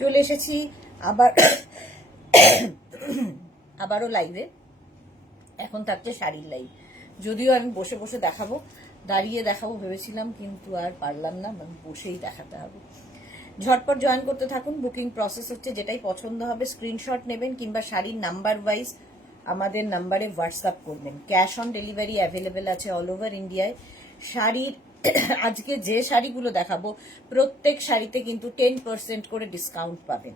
চলে এসেছি আবার আবারও লাইভে। এখন থাকছে শাড়ির লাইভ, যদিও আমি বসে বসে দেখাবো, দাঁড়িয়ে দেখাবো ভেবেছিলাম, কিন্তু আর পারলাম না, মানে বসেই দেখাতে হবে। ঝটপট জয়েন করতে থাকুন। বুকিং প্রসেস হচ্ছে, যেটাই পছন্দ হবে স্ক্রিনশট নেবেন কিংবা শাড়ির নাম্বার ওয়াইজ আমাদের নাম্বারে হোয়াটসঅ্যাপ করবেন। ক্যাশ অন ডেলিভারি অ্যাভেলেবেল আছে অল ওভার ইন্ডিয়ায়। শাড়ির আজকে যে শাড়িগুলো দেখাবো প্রত্যেক শাড়িতে কিন্তু 10% করে ডিসকাউন্ট পাবেন।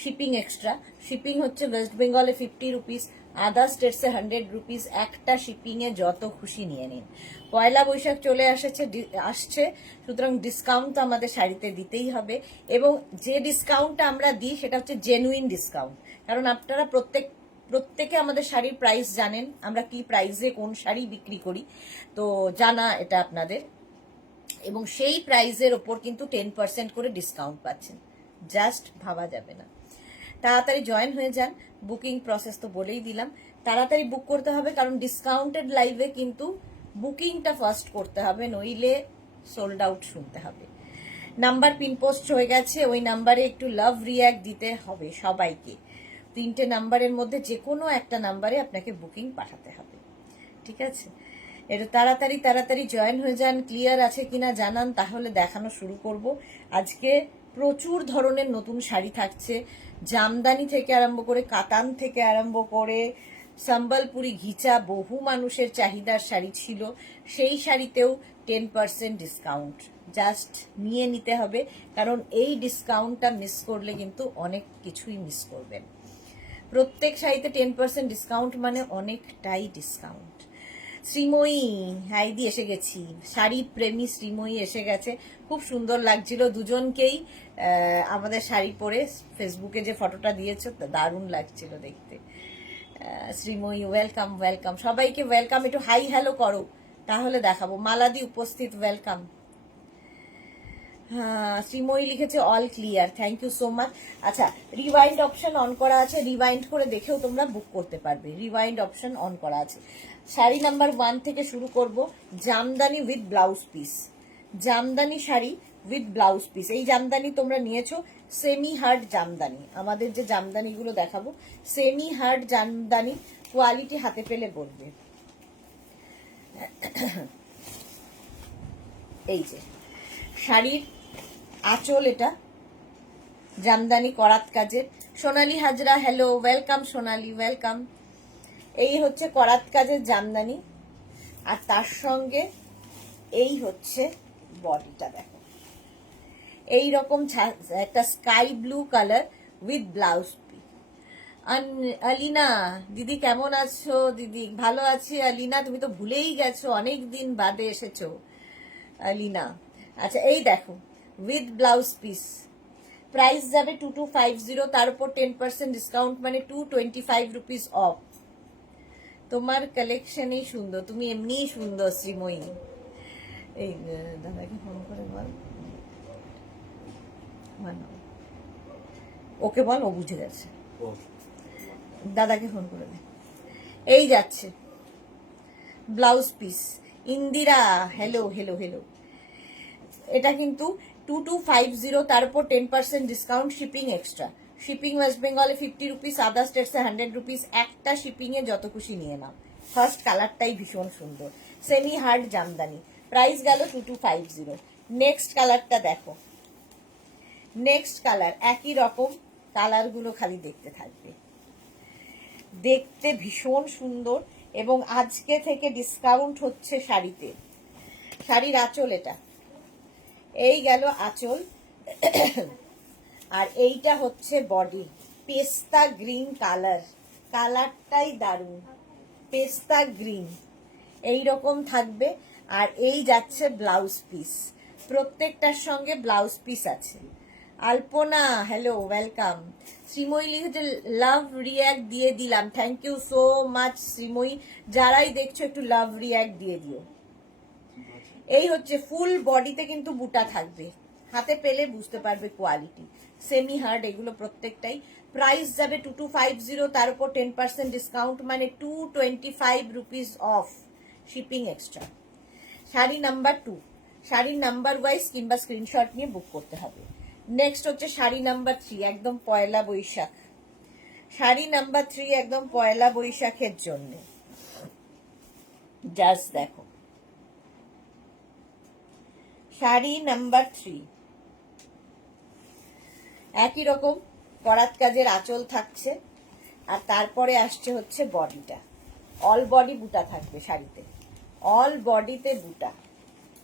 শিপিং এক্সট্রা, শিপিং হচ্ছে ওয়েস্ট বেঙ্গলে 50 রুপিস, আদার স্টেটসে 100 রুপিস। একটা শিপিংয়ে যত খুশি নিয়ে নিন। পয়লা বৈশাখ চলে আসছে, সুতরাং ডিসকাউন্ট তো আমাদের শাড়িতে দিতেই হবে, এবং যে ডিসকাউন্টটা আমরা দিই সেটা হচ্ছে জেনুইন ডিসকাউন্ট। কারণ আপনারা প্রত্যেকে আমাদের শাড়ির প্রাইস জানেন, আমরা কি প্রাইসে কোন শাড়ি বিক্রি করি, তো জানা এটা আপনাদের, এবং সেই প্রাইসের ওপর কিন্তু 10% করে ডিসকাউন্ট পাচ্ছেন। জাস্ট ভাবা যাবে না। তাড়াতাড়ি জয়েন হয়ে যান। বুকিং প্রসেস তো বলেই দিলাম, তাড়াতাড়ি বুক করতে হবে, কারণ ডিসকাউন্টেড লাইভে কিন্তু বুকিংটা ফার্স্ট করতে হবে, নইলে সোল্ড আউট শুনতে হবে। নাম্বার পিনপোস্ট হয়ে গেছে, ওই নাম্বারে একটু লাভ রিয়াক্ট দিতে হবে সবাইকে। 3টে নাম্বারের মধ্যে যে কোনো একটা নাম্বারে আপনাকে বুকিং পাঠাতে হবে, ঠিক আছে? একটু তাড়াতাড়ি জয়েন হয়ে যান। ক্লিয়ার আছে কিনা জানান, তাহলে দেখানো শুরু করব। আজকে প্রচুর ধরনের নতুন শাড়ি থাকছে, জামদানি থেকে আরম্ভ করে, কাতান থেকে আরম্ভ করে, সম্বলপুরি ঘিচা, বহু মানুষের চাহিদার শাড়ি ছিল, সেই শাড়িতেও 10% ডিসকাউন্ট। জাস্ট নিয়ে নিতে হবে, কারণ এই ডিসকাউন্টটা মিস করলে কিন্তু অনেক কিছুই মিস করবেন। প্রত্যেক শাড়িতে 10% ডিসকাউন্ট মানে অনেকটাই ডিসকাউন্ট। শ্রীময়ী হাইদি এসে গেছি, শাড়ি প্রেমী শ্রীময়ী এসে গেছে। খুব সুন্দর লাগছিল দুজনকেই আমাদের শাড়ি পরে। ফেসবুকে যে ফটোটা দিয়েছো দারুণ লাগছিল দেখতে। শ্রীময়ী ওয়েলকাম ওয়েলকাম, সবাইকে ওয়েলকাম। একটু হাই হ্যালো করো, তাহলে দেখাবো। মালাদি উপস্থিত, ওয়েলকাম। হ্যাঁ, শ্রীময়ী লিখেছে all clear, thank you so much. আচ্ছা, রিওয়াইন্ড অপশন অন করা আছে, রিওয়াইন্ড করে দেখেও তোমরা বুক করতে পারবে। রিওয়াইন্ড অপশন অন করা আছে। শাড়ি নাম্বার 1 থেকে শুরু করব। Jamdani with blouse piece, Jamdani sari with blouse piece. এই জামদানি তোমরা নিয়েছো, সেমি হার্ড জামদানি। আমাদের যে জামদানিগুলো দেখাবো সেমি হার্ড জামদানি, কোয়ালিটি হাতে পেলে বলবে। এই যে শাড়ির আঁচল, এটা জামদানি করাত কাজের। সোনালী হাজরা হ্যালো, ওয়েলকাম সোনালী, ওয়েলকাম। এই হচ্ছে করাত কাজের জামদানি, আর তার সঙ্গে এই হচ্ছে বডিটা। দেখো এই রকম একটা sky blue colour with blouse piece. Alina দিদি কেমন আছো? দিদি ভালো আছি। আলিনা তুমি তো ভুলেই গেছো, অনেক দিন বাদে এসেছো আলিনা। আচ্ছা, এই দেখো উইথ ব্লাউজ পিস, প্রাইস যাবে 2250, তার উপর 10% ডিসকাউন্ট, মানে 225 রুপিস অফ। তোমার কালেকশনই সুন্দর, তুমি এমনিই সুন্দর শ্রীময়ী। এই দাদাকে ফোন করে বল, ওকে বল, ও বুঝে গেছে। দাদাকে ফোন করে দে। এই যাচ্ছে blouse piece. Indira hello hello hello. এটা কিন্তু 2250, তার উপর 10% discount, shipping extra. Shipping West বেঙ্গলে 50 রুপিস, আদার স্টেটসে 100 রুপিস। একটা শিপিংয়ে যত খুশি নিয়ে নাও। ফার্স্ট কালারটাই ভীষণ সুন্দর, সেমি হার্ড জামদানি। প্রাইস গেল 2250। নেক্সট কালারটা দেখো, নেক্সট কালার একই রকম, কালারগুলো খালি দেখতে থাকবে, দেখতে ভীষণ সুন্দর। এবং আজকে থেকে ডিসকাউন্ট হচ্ছে শাড়িতে। শাড়ির আঁচল, এটা এই গেল আঁচল, আর এইটা হচ্ছে বডি। পেস্তা গ্রিন কালার, কালারটাই দারুণ, পেস্তা গ্রিন এই রকম থাকবে। আর এই যাচ্ছে ব্লাউজ পিস, প্রত্যেকটার সঙ্গে ব্লাউজ পিস আছে। আলপনা হ্যালো, ওয়েলকাম। শ্রীময়ী লিখেছে লাভ রিয়াক্ট দিয়ে দিলাম, thank you so much Sreemoyee. যারাই দেখছো একটু লাভ রিয়াক্ট দিয়ে দিও। এই হচ্ছে ফুল বডিতে কিন্তু বুটা থাকবে, হাতে পেলে বুঝতে পারবে কোয়ালিটি। সেমি হার্ড এগুলো প্রত্যেকটাই। প্রাইস যাবে 2250, তার উপর 10% ডিসকাউন্ট, মানে 225 rupees off, shipping extra. Sari number 2, শাড়ির নাম্বার ওয়াইজ কিংবা স্ক্রিনশট নিয়ে বুক করতে হবে। নেক্সট হচ্ছে শাড়ি নাম্বার 3, একদম পয়লা বৈশাখ। শাড়ি নাম্বার 3 একদম পয়লা বৈশাখের জন্য। জাস্ট দেখো, শাড়ি নাম্বার 3 একই রকম করাত কাজের আঁচল থাকছে, আর তারপরে আসছে হচ্ছে বডিটা। অল বডি বুটা থাকবে শাড়িতে, অল বডিতে বুটা।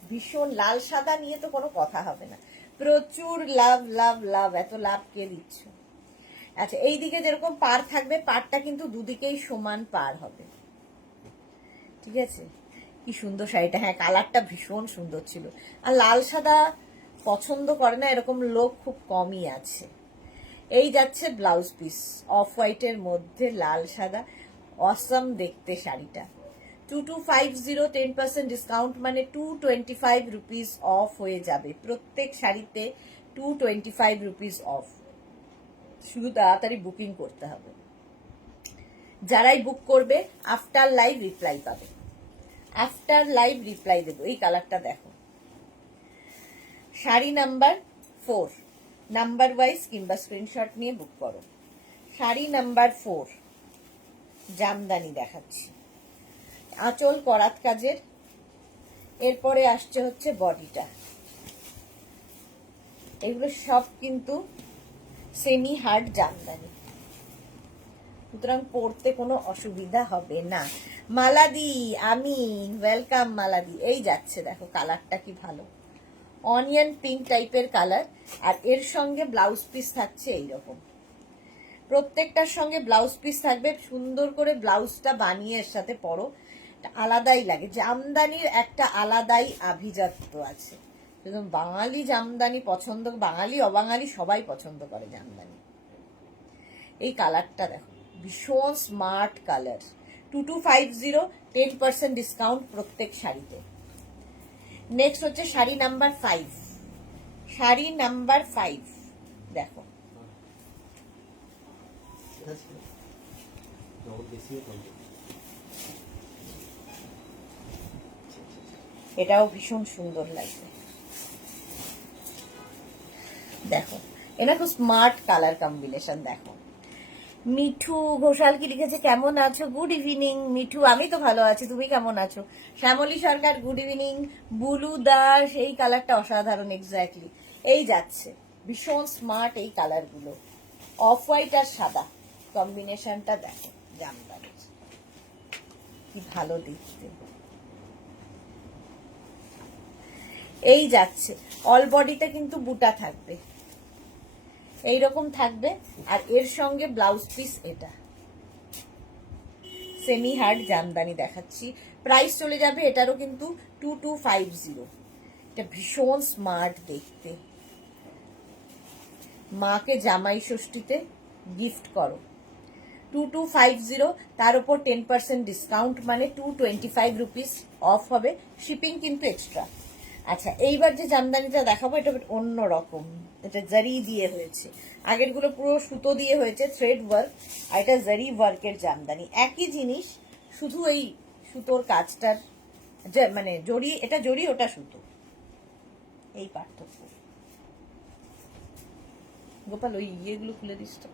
ভীষণ লাল সাদা নিয়ে তো কোনো কথা হবে না, প্রচুর লাভ লাভ লাভ। এত লাভ কে দিচ্ছ? আচ্ছা, এই দিকে যেরকম পার থাকবে, পারটা কিন্তু দুদিকেই সমান পার হবে, ঠিক আছে? কি সুন্দর শাড়িটা, হ্যাঁ কালারটা ভীষণ সুন্দর ছিল। আর লাল সাদা পছন্দ করে না এরকম লোক খুব কমই আছে। এই যাচ্ছে ব্লাউজ পিস, অফ হোয়াইটের মধ্যে লাল সাদা, অসম দেখতে শাড়িটা। 2250, 10% ডিসকাউন্ট মানে 225 রুপিস অফ হয়ে যাবে। প্রত্যেক শাড়িতে 225 রুপিস অফ। শুধু তাড়াতাড়ি বুকিং করতে হবে। যারাই বুক করবে আফটার লাইভ রিপ্লাই পাবে, আফটার লাইভ রিপ্লাই দেবো। এই কালারটা দেখো, শাড়ি নাম্বার 4, নাম্বার ওয়াইজ কিংবা স্ক্রিনশট নিয়ে বুক করো। শাড়ি নাম্বার 4 জামদানি দেখাচ্ছি, আঁচল করাত কাজের। এরপরে আসছে হচ্ছে বডিটা। এগুলো সব কিন্তু সেমি হার্ড জামদানি, সুতরাং পরতে কোনো অসুবিধা হবে না। মালাদি, আমি ওয়েলকাম মালাদি। এই যাচ্ছে দেখো, কালারটা কি ভালো, অনিয়ন পিঙ্ক টাইপের কালার। আর এর সঙ্গে ব্লাউজ পিস থাকছে এইরকম, প্রত্যেকটার সঙ্গে ব্লাউজ পিস থাকবে। সুন্দর করে ব্লাউজটা বানিয়ে এর সাথে পরো, আলাদাই লাগে। জামদানির একটা আলাদাই আভিজাত্য আছে। বাঙালি জামদানি পছন্দ, বাঙালি অবাঙালি সবাই পছন্দ করে জামদানি। এই কালারটা দেখো, ভীষণ স্মার্ট কালার। 2250, 10% ডিসকাউন্ট প্রত্যেক শাড়িতে। নেক্সট হচ্ছে শাড়ি নাম্বার 5, শাড়ি নাম্বার 5 দেখো, এটাও ভীষণ সুন্দর লাগবে। দেখো, এটা খুব স্মার্ট কালার কম্বিনেশন। দেখো, মিঠু ঘোষাল কি লিখেছে, কেমন আছো? গুড ইভিনিং মিঠু, আমি তো ভালো আছি, তুমি কেমন আছো? শ্যামলী সরকার গুড ইভিনিং। বুলু দাস, এই কালারটা অসাধারণ, এক্স্যাক্টলি। এই যাচ্ছে, ভীষণ স্মার্ট এই কালারগুলো। অফ হোয়াইট আর সাদা কম্বিনেশনটা দেখো, জামদানি কি ভালো দেখতে। এই যাচ্ছে, অল বডিতে কিন্তু বুটা থাকবে, এইরকম থাকবে। আর এর সঙ্গে ব্লাউজ পিস, এটা সেমি হার্ড জামদানি দেখাচ্ছি। প্রাইস চলে যাবে এটারও কিন্তু 2250। এটা ভীষণ স্মার্ট দেখতে, মাকে জামাই ষষ্ঠীতে গিফট করো। 2250, তার উপর 10% ডিসকাউন্ট মানে 225 রুপিস অফ হবে, শিপিং কিন্তু এক্সট্রা। আচ্ছা, এইবার যে জামদানিটা দেখাবো এটা অন্য রকম, এটা জারি দিয়ে হয়েছে। আগেরগুলো পুরো সুতো দিয়ে হয়েছে, থ্রেড ওয়ার্ক, আর এটা জারি ওয়ার্কের জামদানি। একই জিনিস, শুধু এই সুতোর কাজটার মানে জড়ি, এটা জড়ি ওটা সুতো, এই পার্থক্য। গোপাল ওই ইয়েগুলো খুলে দিস তো,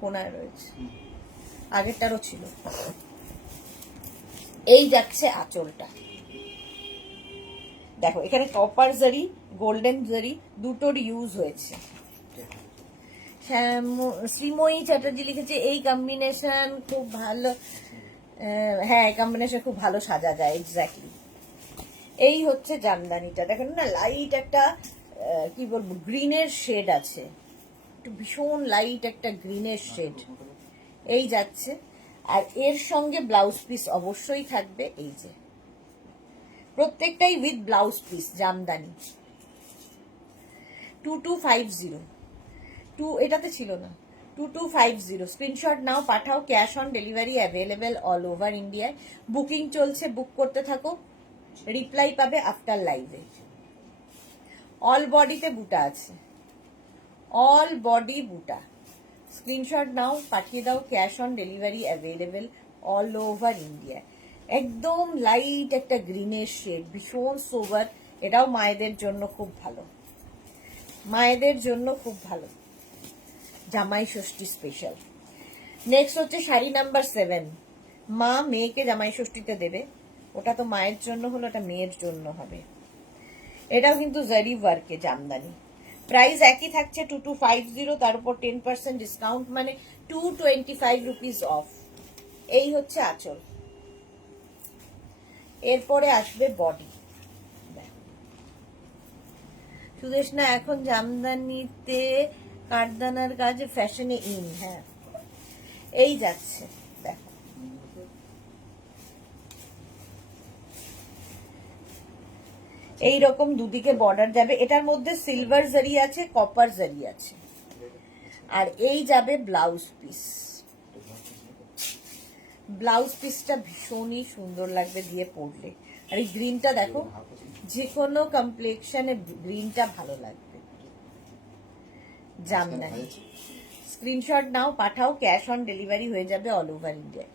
কোনায় রয়েছে, আগেরটারও ছিল। এই যাচ্ছে আঁচলটা, দেখো এখানে কপার জারি, গোল্ডেন জারি দুটোর ইউজ হয়েছে। শ্রীময়ী চ্যাটার্জি লিখেছে এই কম্বিনেশন খুব ভালো। হ্যাঁ, এই কম্বিনেশন খুব ভালো সাজা যায়, এক্স্যাক্টলি। এই হচ্ছে জামদানিটা, দেখেন না, লাইট একটা কি বলবো গ্রিনের শেড আছে, একটু ভীষণ লাইট একটা গ্রিনের শেড। এই যাচ্ছে, আর এর সঙ্গে ব্লাউজ পিস অবশ্যই থাকবে। এই যে প্রত্যেকটাই উইথ ব্লাউজ পিস জামদানি। 2250, এটাতে ছিল না, 2250। স্ক্রিনশট নাও, পাঠাও, cash on delivery available all over ইন্ডিয়ায়। বুকিং চলছে, বুক করতে থাকো, রিপ্লাই পাবে আফটার লাইভে। অল বডিতে বুটা আছে, অল বডি বুটা। স্ক্রিনশট নাও, পাঠিয়ে দাও, cash on delivery available all over India. একদম লাইট একটা গ্রিনের শেড, ভীষণ সোবার। এটাও মায়েদের জন্য খুব ভালো, মায়েদের জন্য খুব ভালো, জামাই ষষ্ঠী স্পেশাল। নেক্সট হচ্ছে শাড়ি নাম্বার 7। মা মেয়েকে জামাই ষষ্ঠীতে দেবে, ওটা তো মায়ের জন্য হলো, ওটা মেয়ের জন্য হবে। এটাও কিন্তু জারি ওয়ার্কে জামদানি। প্রাইস একই থাকছে 2250, তার উপর 10% ডিসকাউন্ট, মানে 225 রুপিস অফ। এই হচ্ছে আঁচল। এরপরে আসবে বডি। সুদেশ না এখন জামদানিতে কাঠদানার কাজ ফ্যাশনে ইন। হ্যাঁ, এই যাচ্ছে দেখো, এইরকম দুদিকে বর্ডার যাবে। এটার মধ্যে সিলভার জারি আছে, কপার জারি আছে। আর এই যাবে ব্লাউজ পিস। ব্লাউজ পিসটা ভীষণই সুন্দর লাগবে দিয়ে পরলে। আর এই গ্রিনটা দেখো, যে কোনো কমপ্লেক্সনে গ্রিনটা ভালো লাগবে। জামদানি স্ক্রিনশট নাও, পাঠাও, ক্যাশ অন ডেলিভারি হয়ে যাবে all over India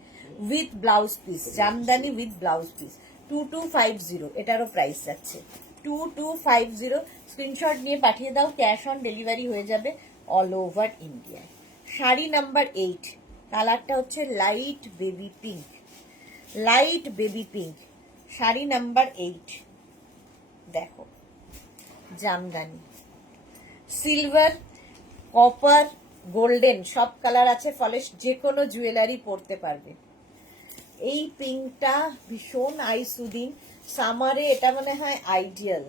with blouse piece. Jamdani with blouse piece 2250, এটারও প্রাইস যাচ্ছে 2250। স্ক্রিনশট নিয়ে পাঠিয়ে দাও, ক্যাশ অন ডেলিভারি হয়ে যাবে all over India. Sari number 8, কালারটা হচ্ছে light baby pink. Light baby pink, sari number 8। দেখো জামদানি, সিলভার, কপার, গোল্ডেন সব কালার আছে, ফলে যে কোনো জুয়েলারি পরতে পারবে। এই পিঙ্কটা ভীষণ আই সুদিং, সামারে এটা মনে হয় আইডিয়াল।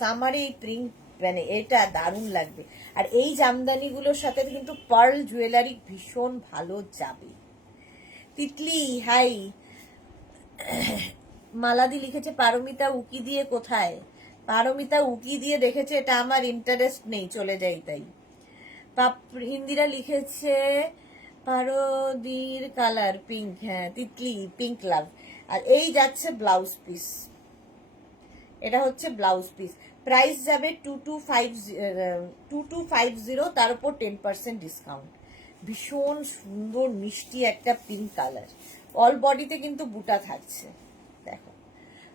সামারে এই পিঙ্ক মানে এটা দারুণ লাগবে। আর এই জামদানিগুলোর সাথে কিন্তু পার্ল জুয়েলারি ভীষণ ভালো যাবে। তিতলি হাই, মালাদি লিখেছে পারমিতা উকি দিয়ে কোথায়? পারমিতা উকি দিয়ে দেখেছে, এটা আমার ইন্টারেস্ট নেই, চলে যাই তাই। ইন্দিরা লিখেছে পারদির কালার পিঙ্ক। হ্যাঁ তিতলি পিঙ্ক লাভ। আর এই যাচ্ছে ব্লাউজ পিস, এটা হচ্ছে ব্লাউজ পিস। প্রাইস যাবে 2250, তার উপর 10% ডিসকাউন্ট। ভীষণ সুন্দর মিষ্টি একটা পিঙ্ক কালার, অল বডিতে কিন্তু বুটা থাকছে। দেখো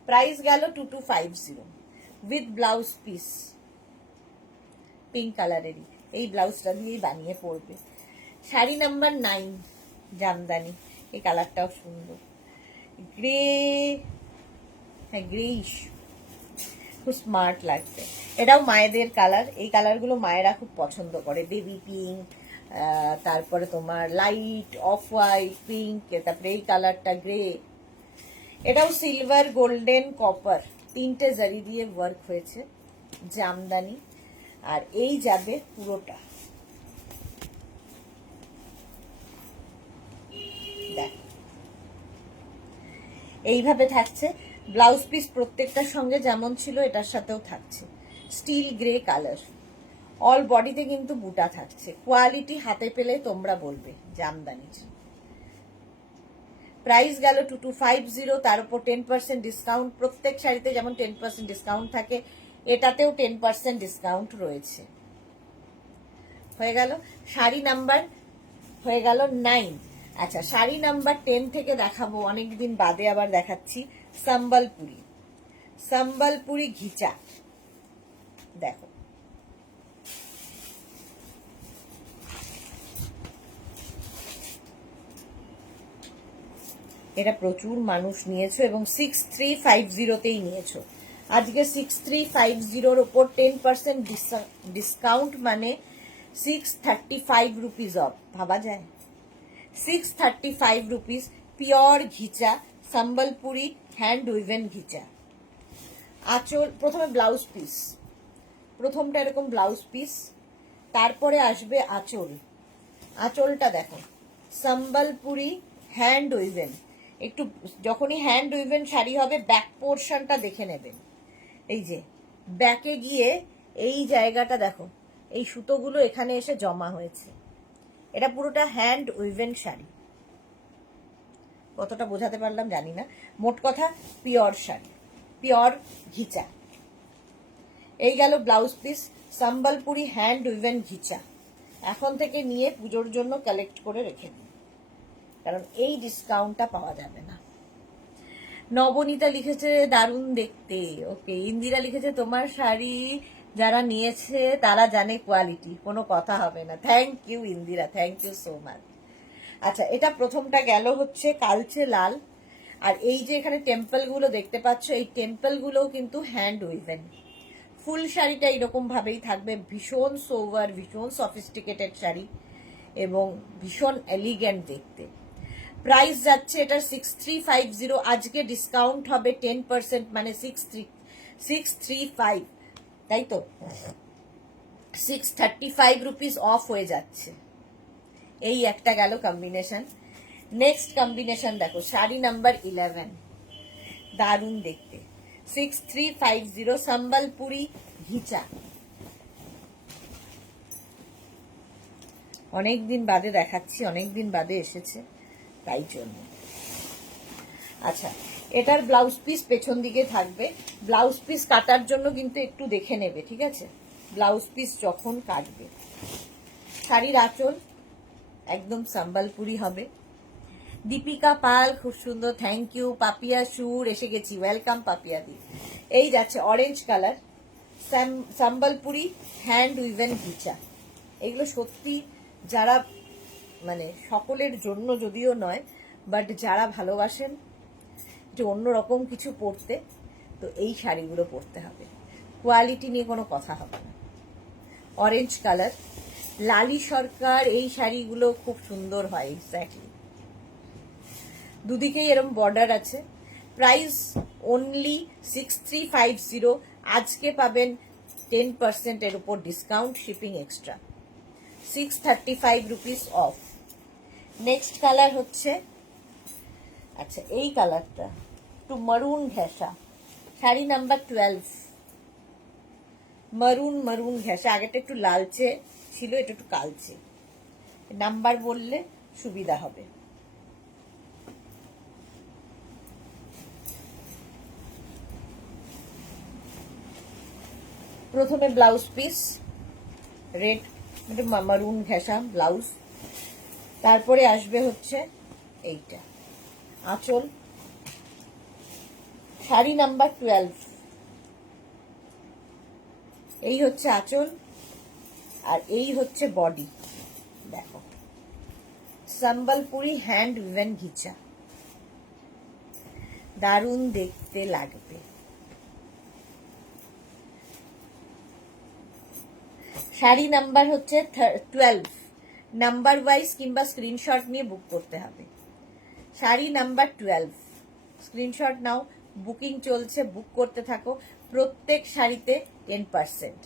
প্রাইস গেল 2250 উইথ ব্লাউজ পিস, পিঙ্ক কালারেরই। এই ব্লাউজটা দিয়েই বানিয়ে পরবে। শাড়ি নাম্বার 9, জামদানি। এই কালারটাও সুন্দর, গ্রে, হ্যাঁ গ্রেইশ, খুব স্মার্ট লাগবে। এটাও মায়েদের কালার, এই কালারগুলো মায়েরা খুব পছন্দ করে। বেবি পিঙ্ক, তারপরে তোমার লাইট অফ হোয়াইট পিঙ্ক, তারপরে এই কালারটা গ্রে। এটাও সিলভার, গোল্ডেন, কপার, 3টে জারি দিয়ে ওয়ার্ক হয়েছে জামদানি। আর এই যাবে পুরোটা, দেখ এইভাবে থাকছে। ব্লাউজ পিস প্রত্যেকটার সঙ্গে যেমন ছিল এটার সাথেও থাকছে, স্টিল গ্রে কালার। অল বডিতে কিন্তু বুটা থাকছে। কোয়ালিটি হাতে পেলে তোমরা বলবে জামদানির। প্রাইস গেল 2250, তার উপর 10% ডিসকাউন্ট। প্রত্যেক শাড়িতে যেমন 10% ডিসকাউন্ট থাকে, এটাতেও 10% ডিসকাউন্ট রয়েছে। হয়ে গেল শাড়ি নাম্বার, হয়ে গেল 9। আচ্ছা শাড়ি নাম্বার 10 থেকে দেখাবো, অনেকদিন বাদে আবার দেখাচ্ছি। সম্বলপুরি, সম্বলপুরি ঘিচা। দেখো এটা প্রচুর মানুষ নিয়েছো এবং 6350তেই নিয়েছো। আজকে 6350-র ওপর 10% ডিসকাউন্ট, মানে 635 রুপিস অফ। ভাবা যায়? 635 রুপিস, পিওর ঘিচা, সম্বলপুরি হ্যান্ড উইভেন ঘিচা। আঁচল, প্রথমে ব্লাউজ পিস, প্রথমটা এরকম ব্লাউজ পিস, তারপরে আসবে আঁচল। আঁচলটা দেখো সম্বলপুরি হ্যান্ড উইভেন। একটু যখনই হ্যান্ড উইভেন শাড়ি হবে ব্যাক পোর্শনটা দেখে নেবেন। এই যে ব্যাকে গিয়ে এই জায়গাটা দেখো, এই সুতোগুলো এখানে এসে জমা হয়েছে। এটা পুরোটা হ্যান্ড উইভেন শাড়ি। কতটা বোঝাতে পারলাম জানি না। মোট কথা পিওর শাড়ি, পিওর ঘিচা। এই গেল blouse piece, Sambalpuri hand woven ঘিচা। এখন থেকে নিয়ে পুজোর জন্য কালেক্ট করে রেখে দিন, কারণ এই ডিসকাউন্টটা পাওয়া যাবে না। নবনীতা লিখেছে দারুণ দেখতে। ওকে, ইন্দিরা লিখেছে তোমার শাড়ি যারা নিয়েছে তারা জানে কোয়ালিটি, কোনো কথা হবে না। Thank you Indira, thank you so much. আচ্ছা, এটা প্রথমটা গেল হচ্ছে কালচে লাল। আর এই যে এখানে টেম্পল গুলো দেখতে পাচ্ছ, এই টেম্পল গুলোও কিন্তু হ্যান্ড উইভেন। ফুল শাড়িটা এরকম ভাবেই থাকবে, ভীষণ সোভার, ভীষণ সফিস্টিকেটেড শাড়ি এবং ভীষণ এলিগেন্ট দেখতে। প্রাইস যাচ্ছে এটার 6350, আজকে ডিসকাউন্ট হবে 10%, মানে 635, তাই তো 635 রুপিস অফ হয়ে যাচ্ছে। এই একটা গেল কম্বিনেশন। নেক্সট কম্বিনেশন দেখো, শাড়ি নাম্বার 11, দারুণ দেখতে, 6350, সম্বলপুরি ঘিচা। অনেকদিন বাদে দেখাচ্ছি, অনেকদিন বাদে এসেছে তাই জন্য। আচ্ছা, এটার ব্লাউজ পিস পেছন দিকে থাকবে। ব্লাউজ পিস কাটার জন্য কিন্তু একটু দেখে নেবে, ঠিক আছে, ব্লাউজ পিস যখন কাটবে। শাড়ির আঁচল একদম সম্বলপুরি হবে। দীপিকা পাল, খুব সুন্দর, থ্যাংক ইউ। পাপিয়া সুর, এসে গেছি, ওয়েলকাম পাপিয়া দি। এই যাচ্ছে orange colour, Sambalpuri hand woven ঘিচা। এগুলো সত্যি যারা মানে সকলের জন্য যদিও নয়, বাট যারা ভালোবাসেন যে অন্যরকম কিছু পরতে, তো এই শাড়িগুলো পরতে হবে, কোয়ালিটি নিয়ে কোনো কথা হবে না। অরেঞ্জ কালার, লালি সরকার, এই শাড়িগুলো খুব সুন্দর হয়, এক্স্যাক্টলি। দুদিকেই এরকম বর্ডার আছে। প্রাইস অনলি 6350, আজকে পাবেন 10% এর উপর discount, shipping extra, 635 rupees of. Next colour হচ্ছে, আচ্ছা এই কালারটা একটু মারুন ঘেঁষা, শাড়ি নাম্বার 12, মারুন ঘেঁষা। আগেটা একটু লালচে ছিল, এটা একটু কালচে, নাম্বার বললে সুবিধা হবে। প্রথমে ব্লাউজ পিস রেড, মারুন ঘেঁষা ব্লাউজ, তারপরে আসবে হচ্ছে এইটা আঁচল, শাড়ি নাম্বার 12, এই হচ্ছে আঁচল আর এই হচ্ছে বডি। দেখো সম্বলপুরি হ্যান্ড উইভেন ঘিচা, দারুণ দেখতে লাগবে। শাড়ি নাম্বার হচ্ছে 12, নাম্বার ওয়াইজ কিংবা স্ক্রিনশট নিয়ে বুক করতে হবে। শাড়ি নাম্বার 12, স্ক্রিনশট নাও, বুকিং চলছে, বুক করতে থাকো। প্রত্যেক শাড়িতে 10%।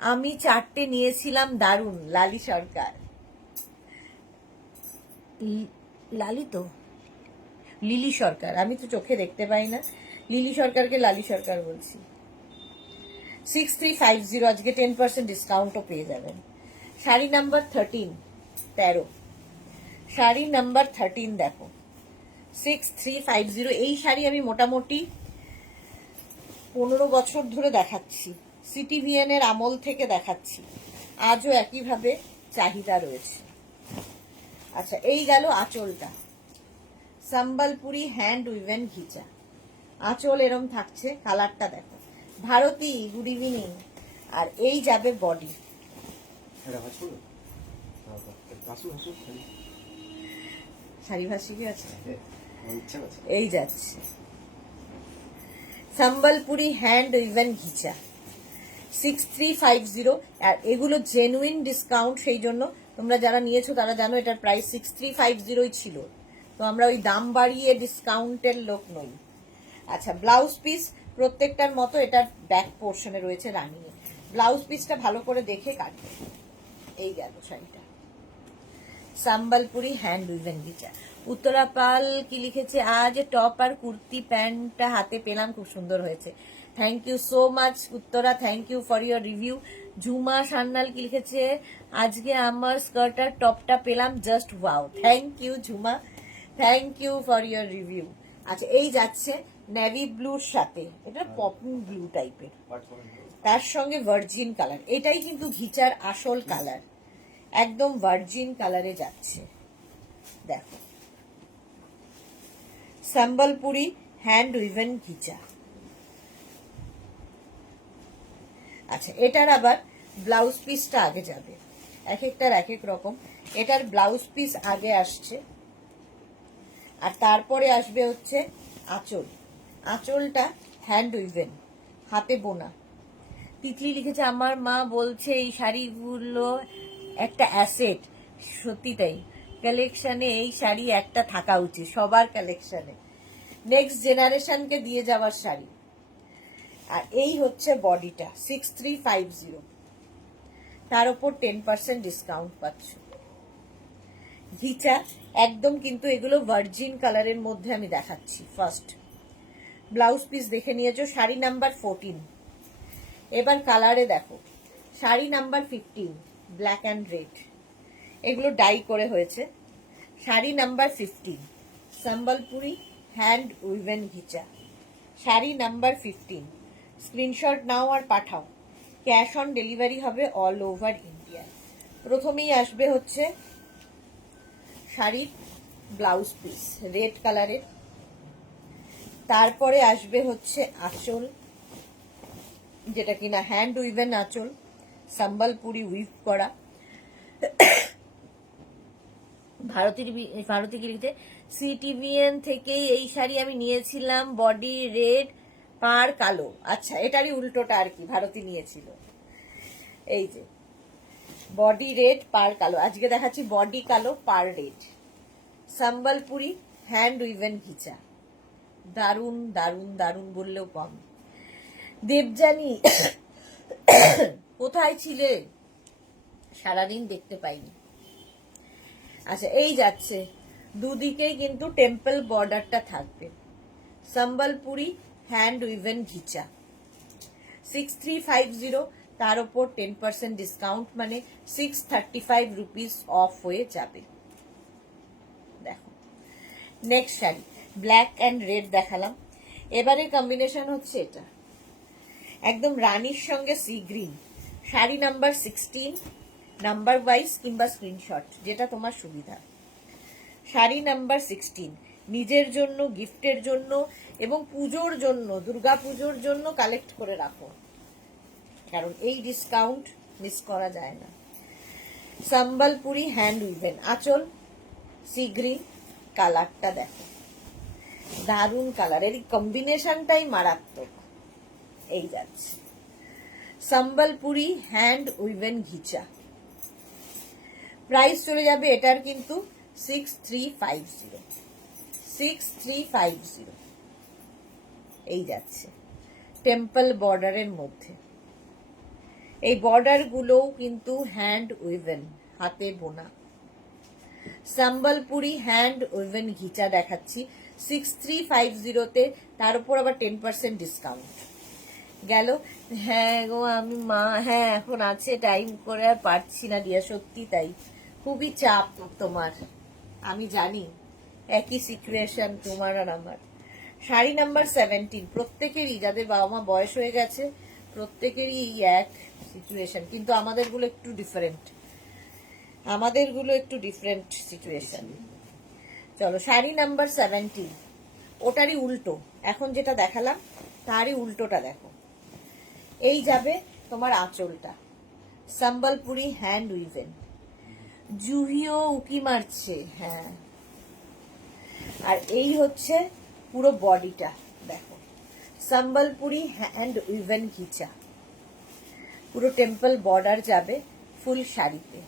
আমি 4টে নিয়েছিলাম, দারুণ, লালি সরকার, লালি তো লিলি সরকার, আমি তো চোখে দেখতে পাই না, লিলি সরকারকে লালি সরকার বলছি। 6350, আজকে 10% ডিসকাউন্টও পেয়ে যাবেন। শাড়ি নাম্বার 13, শাড়ি নাম্বার 13 দেখো, 6350। এই শাড়ি আমি মোটামুটি 15 বছর ধরে দেখাচ্ছি, সিটিভিএন এর আমল থেকে দেখাচ্ছি, আজও একইভাবে চাহিদা রয়েছে। আচ্ছা, এই গেল আঁচলটা, সম্বলপুরি হ্যান্ড উইভেন ঘিচা, আঁচল এরম থাকছে, কালারটা দেখো। Bharati, good evening. আর এই যাবে বডি, শাড়ি ভাসি আছে, এই যাচ্ছে সম্বলপুরি হ্যান্ড উইভেন ঘিচা, 6350। আর এগুলো জেনুইন ডিসকাউন্ট, সেই জন্য তোমরা যারা নিয়েছো তারা জানো এটার প্রাইস 6350 ছিল, তো আমরা ওই দাম বাড়িয়ে ডিসকাউন্টের লোক নই। আচ্ছা, ব্লাউজ পিস প্রত্যেকটার মতো এটার ব্যাক পোর্শনে রয়েছে রানিয়ে, ব্লাউজ পিসটা ভালো করে দেখে কাটবে। এই গেল শাড়িটা, সম্বলপুরি হ্যান্ড উইভেন ঘিচা। উত্তরা পাল কি লিখেছে, আজ টপ আর কুর্তি প্যান্টটা হাতে পেলাম, খুব সুন্দর হয়েছে, thank you so much Uttara, thank you for your review. Jhuma Sanyal কি লিখেছে, আজকে আমার স্কার্ট আর টপটা পেলাম, just wow, thank you Jhuma, thank you for your review. আচ্ছা, এই যাচ্ছে নেভি ব্লুর সাথে, এটা পপিং ব্লু টাইপের, তার সঙ্গে ভার্জিন কালার, এটাই কিন্তু ঘিচার আসল কালার, একদম ভার্জিন কালারে যাচ্ছে। দেখো সম্বলপুরি হ্যান্ড উইভেন ঘিচা, আচ্ছা, এটার আবার ব্লাউজ পিসটা আগে যাবে, এক একটার এক এক রকম। এটার ব্লাউজ পিস আগে আসছে, আর তারপরে আসবে হচ্ছে আঁচল। আঁচলটা হ্যান্ড উইভেন, হাতে বোনা। তিতলি লিখেছে আমার মা বলছে এই শাড়িগুলো একটা অ্যাসেট। সত্যি তাই, কালেকশনে এই শাড়ি একটা থাকা উচিত সবার কালেকশনে, নেক্সট জেনারেশনকে দিয়ে যাওয়ার শাড়ি। আর এই হচ্ছে বডিটা 6350, তার উপর 10% ডিসকাউন্ট পাচ্ছ। ঘিচা একদম, কিন্তু এগুলো ভার্জিন কালারের মধ্যে আমি দেখাচ্ছি। ফার্স্ট ব্লাউজ পিস দেখে নিয়েছো, শাড়ি নাম্বার 14। এবার কালারে দেখো, sari number 15 black and red, এগুলো ডাই করে হয়েছে। Sari number 15 Sambalpuri hand woven ghicha, sari number 15। Screenshot নাও আর পাঠাও, ক্যাশ অন ডেলিভারি হবে অল ওভার ইন্ডিয়া। প্রথমেই আসবে হচ্ছে শাড়ির ব্লাউজ পিস রেড কালারের, তারপরে আসবে হচ্ছে আঁচল, যেটা কিনা হ্যান্ড উইভেন আঁচল, সম্বলপুরি উইভ করা। ভারতী গিরিতে সিটিভিএন থেকেই এই শাড়ি আমি নিয়েছিলাম, বডি রেড পার কালো। আচ্ছা, এটারই উল্টোটা আর কি ভারতী নিয়েছিল। এই যে বডি রেড পার কালো, আজকে দেখাচ্ছি বডি কালো পার রেড, সম্বলপুরি হ্যান্ড উইভেন ঘিচা। দারুন দারুন দারুন বললেও কম। দেবজানি কোথায় ছিলে, সারাদিন দেখতে পাইনি। আচ্ছা, এই যাচ্ছে, দুদিকেই কিন্তু টেম্পল বর্ডারটা থাকবে, সম্বলপুরি হ্যান্ড উইভেন ঘিচা 6350, তার উপর 10% ডিসকাউন্ট, মানে 635 রুপিস অফ হয়ে যাবে। দেখো next sari black and red দেখালাম, এবারে কম্বিনেশন হচ্ছে এটা একদম রানীর সঙ্গে C green. Sari number 16, number wise কিংবা স্ক্রিনশট যেটা তোমার সুবিধা। শাড়ি নাম্বার 16 নিজের জন্য, গিফটের জন্য এবং পুজোর জন্য, দুর্গা পুজোর জন্য কালেক্ট করে রাখো, কারণ এই ডিসকাউন্ট মিস করা যায় না। সম্বলপুরি হ্যান্ড উইভেন আঁচল, সি গ্রিন, কালারটা দেখো দারুন কালার, এর কম্বিনেশনটাই মারাত্মক। এই যাচ্ছে সম্বলপুরি হ্যান্ড উইভেন ঘিচা, প্রাইস চলে যাবে এটার কিন্তু 6350। এই যাচ্ছে টেম্পল বর্ডারের মধ্যে, এই বর্ডার গুলোও কিন্তু হ্যান্ড উইভেন, হাতে বোনা। সম্বলপুরি হ্যান্ড উইভেন ঘিচা দেখাচ্ছি 6350-তে, তার উপর আবার 10% ডিসকাউন্ট গেল। হ্যাঁ গো আমি মা, হ্যাঁ এখন আছে, টাইম করে আর পারছি না দিয়া, সত্যি তাই, খুবই চাপ তোমার, আমি জানি একই সিচুয়েশন তোমার আর আমার। শাড়ি নাম্বার 17 প্রত্যেকেরই, যাদের বাবা মা বয়স হয়ে গেছে প্রত্যেকেরই এই এক সিচুয়েশন, কিন্তু আমাদেরগুলো একটু ডিফারেন্ট সিচুয়েশন। চলো শাড়ি নাম্বার 17, ওটারই উল্টো, এখন যেটা দেখালাম তারই উল্টোটা দেখো। এই যাবে তোমার আঁচলটা, সম্বলপুরি হ্যান্ড উইভেন, জুহিও উকি মারছে, হ্যাঁ। আর এই হচ্ছে পুরো বডিটা দেখো, সম্বলপুরি হ্যান্ড উইভেন ঘিচা, পুরো টেম্পল বর্ডার যাবে ফুল শাড়িতে,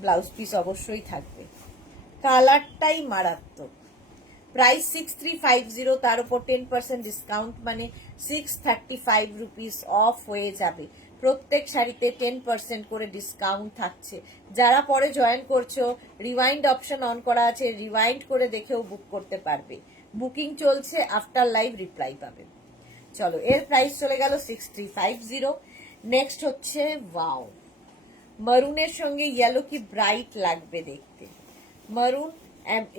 ব্লাউজ পিস অবশ্যই থাকবে, কালারটাই মারাত্মক। প্রাইস 6350, তার উপর 10% ডিসকাউন্ট, মানে 635 রুপিস অফ হয়ে যাবে। প্রত্যেক শাড়িতে 10% করে ডিসকাউন্ট থাকছে। যারা পরে জয়েন করছো, রিওয়াইন্ড অপশন অন করা আছে, রিওয়াইন্ড করে দেখেও বুক করতে পারবে। বুকিং চলছে, আফটার লাইভ রিপ্লাই পাবে। চলো এর প্রাইস চলে গেল 6350। নেক্সট হচ্ছে ওয়াও, মারুনের সঙ্গে ইয়েলো কি ব্রাইট লাগবে দেখতে, মারুন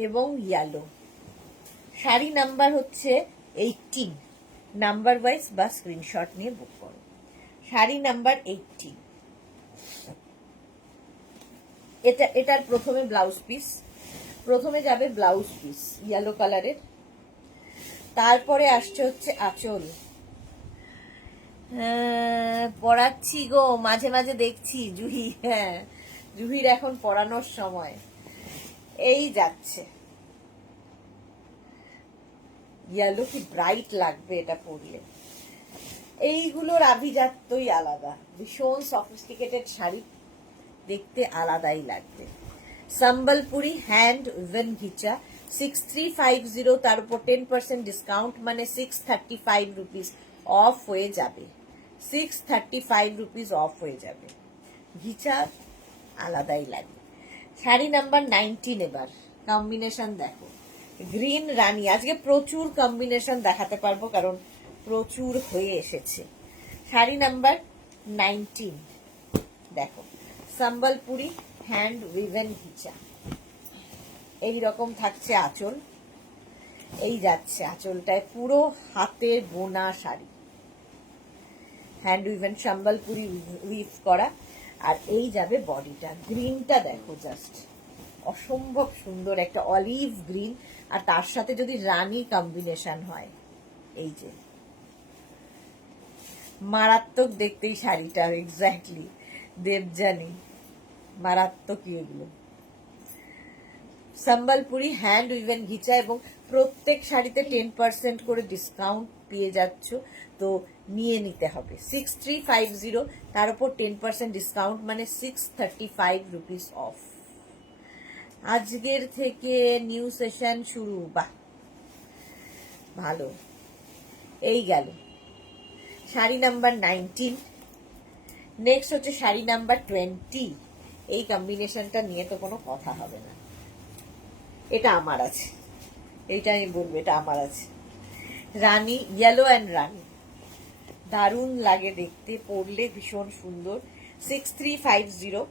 এবং ইয়েলো। শাড়ি নাম্বার হচ্ছে 18, নাম্বার ওয়াইজ বা স্ক্রিনশট নিয়ে বুক করো। শাড়ি নাম্বার 18, এটার প্রথমে ব্লাউজ পিস, প্রথমে যাবে ব্লাউজ পিস ইয়েলো কালারের, তারপরে আসছে হচ্ছে আঁচল, পড়াচ্ছি গো, মাঝে মাঝে দেখছি জুহি। হ্যাঁ, জুহির এখন পড়ানোর সময়। এই যাচ্ছে, ইয়েলো কি ব্রাইট লাগবে এটা পরলে। এইগুলোর আভিজাত্যই আলাদা, ভীষণ সফিস্টিকেটেড শাড়ি, দেখতে আলাদাই লাগবে। সম্বলপুরি হ্যান্ড উইভেন ঘিচা 6350, তার উপর 10% ডিসকাউন্ট, মানে 635 রুপিস অফ হয়ে যাবে। 635 রুপিস অফ হয়ে যাবে। ঘিচা আলাদাই লাগবে। শাড়ি নাম্বার 19। এবার কম্বিনেশন দেখো, গ্রিন রানী। আজকে প্রচুর কম্বিনেশন দেখাতে পারবো কারণ প্রচুর হয়ে এসেছে। শাড়ি নাম্বার 19 দেখো, সম্বলপুরি হ্যান্ড উইভেন ঘিচা। এইরকম থাকছে আঁচল, এই যাচ্ছে আঁচলটায় পুরো হাতের বোনা শাড়ি, হ্যান্ড উইভেন সম্বলপুরি উইভ করা। আর এই যাবে বডিটা, গ্রিনটা দেখো জাস্ট অসম্ভব সুন্দর একটা অলিভ গ্রিন, আর তার সাথে যদি রানী কম্বিনেশন হয়, এই যে মারাত্মক দেখতেই শাড়িটা। এক্স্যাক্টলি দেবজানি, মারাত্মক এগুলো। সম্বলপুরি হ্যান্ড উইভেন ঘিচা, এবং প্রত্যেক শাড়িতে 10% করে ডিসকাউন্ট পেয়ে যাচ্ছ, তো নিয়ে নিতে হবে। 6350, তার উপর 10% ডিসকাউন্ট, মানে 635 রুপিস অফ। আজকের থেকে নিউ সেশন শুরু, বাহ ভালো। এই গেল শাড়ি নাম্বার 19। নেক্সট হচ্ছে শাড়ি নাম্বার 20। এই কম্বিনেশনটা নিয়ে তো কোনো কথা হবে না, এটা আমার আছে, এইটা আমি বলবো এটা আমার আছে। রানী, ইয়েলো অ্যান্ড রানী, দারুণ লাগে দেখতে, পরলে ভীষণ সুন্দর। 6350,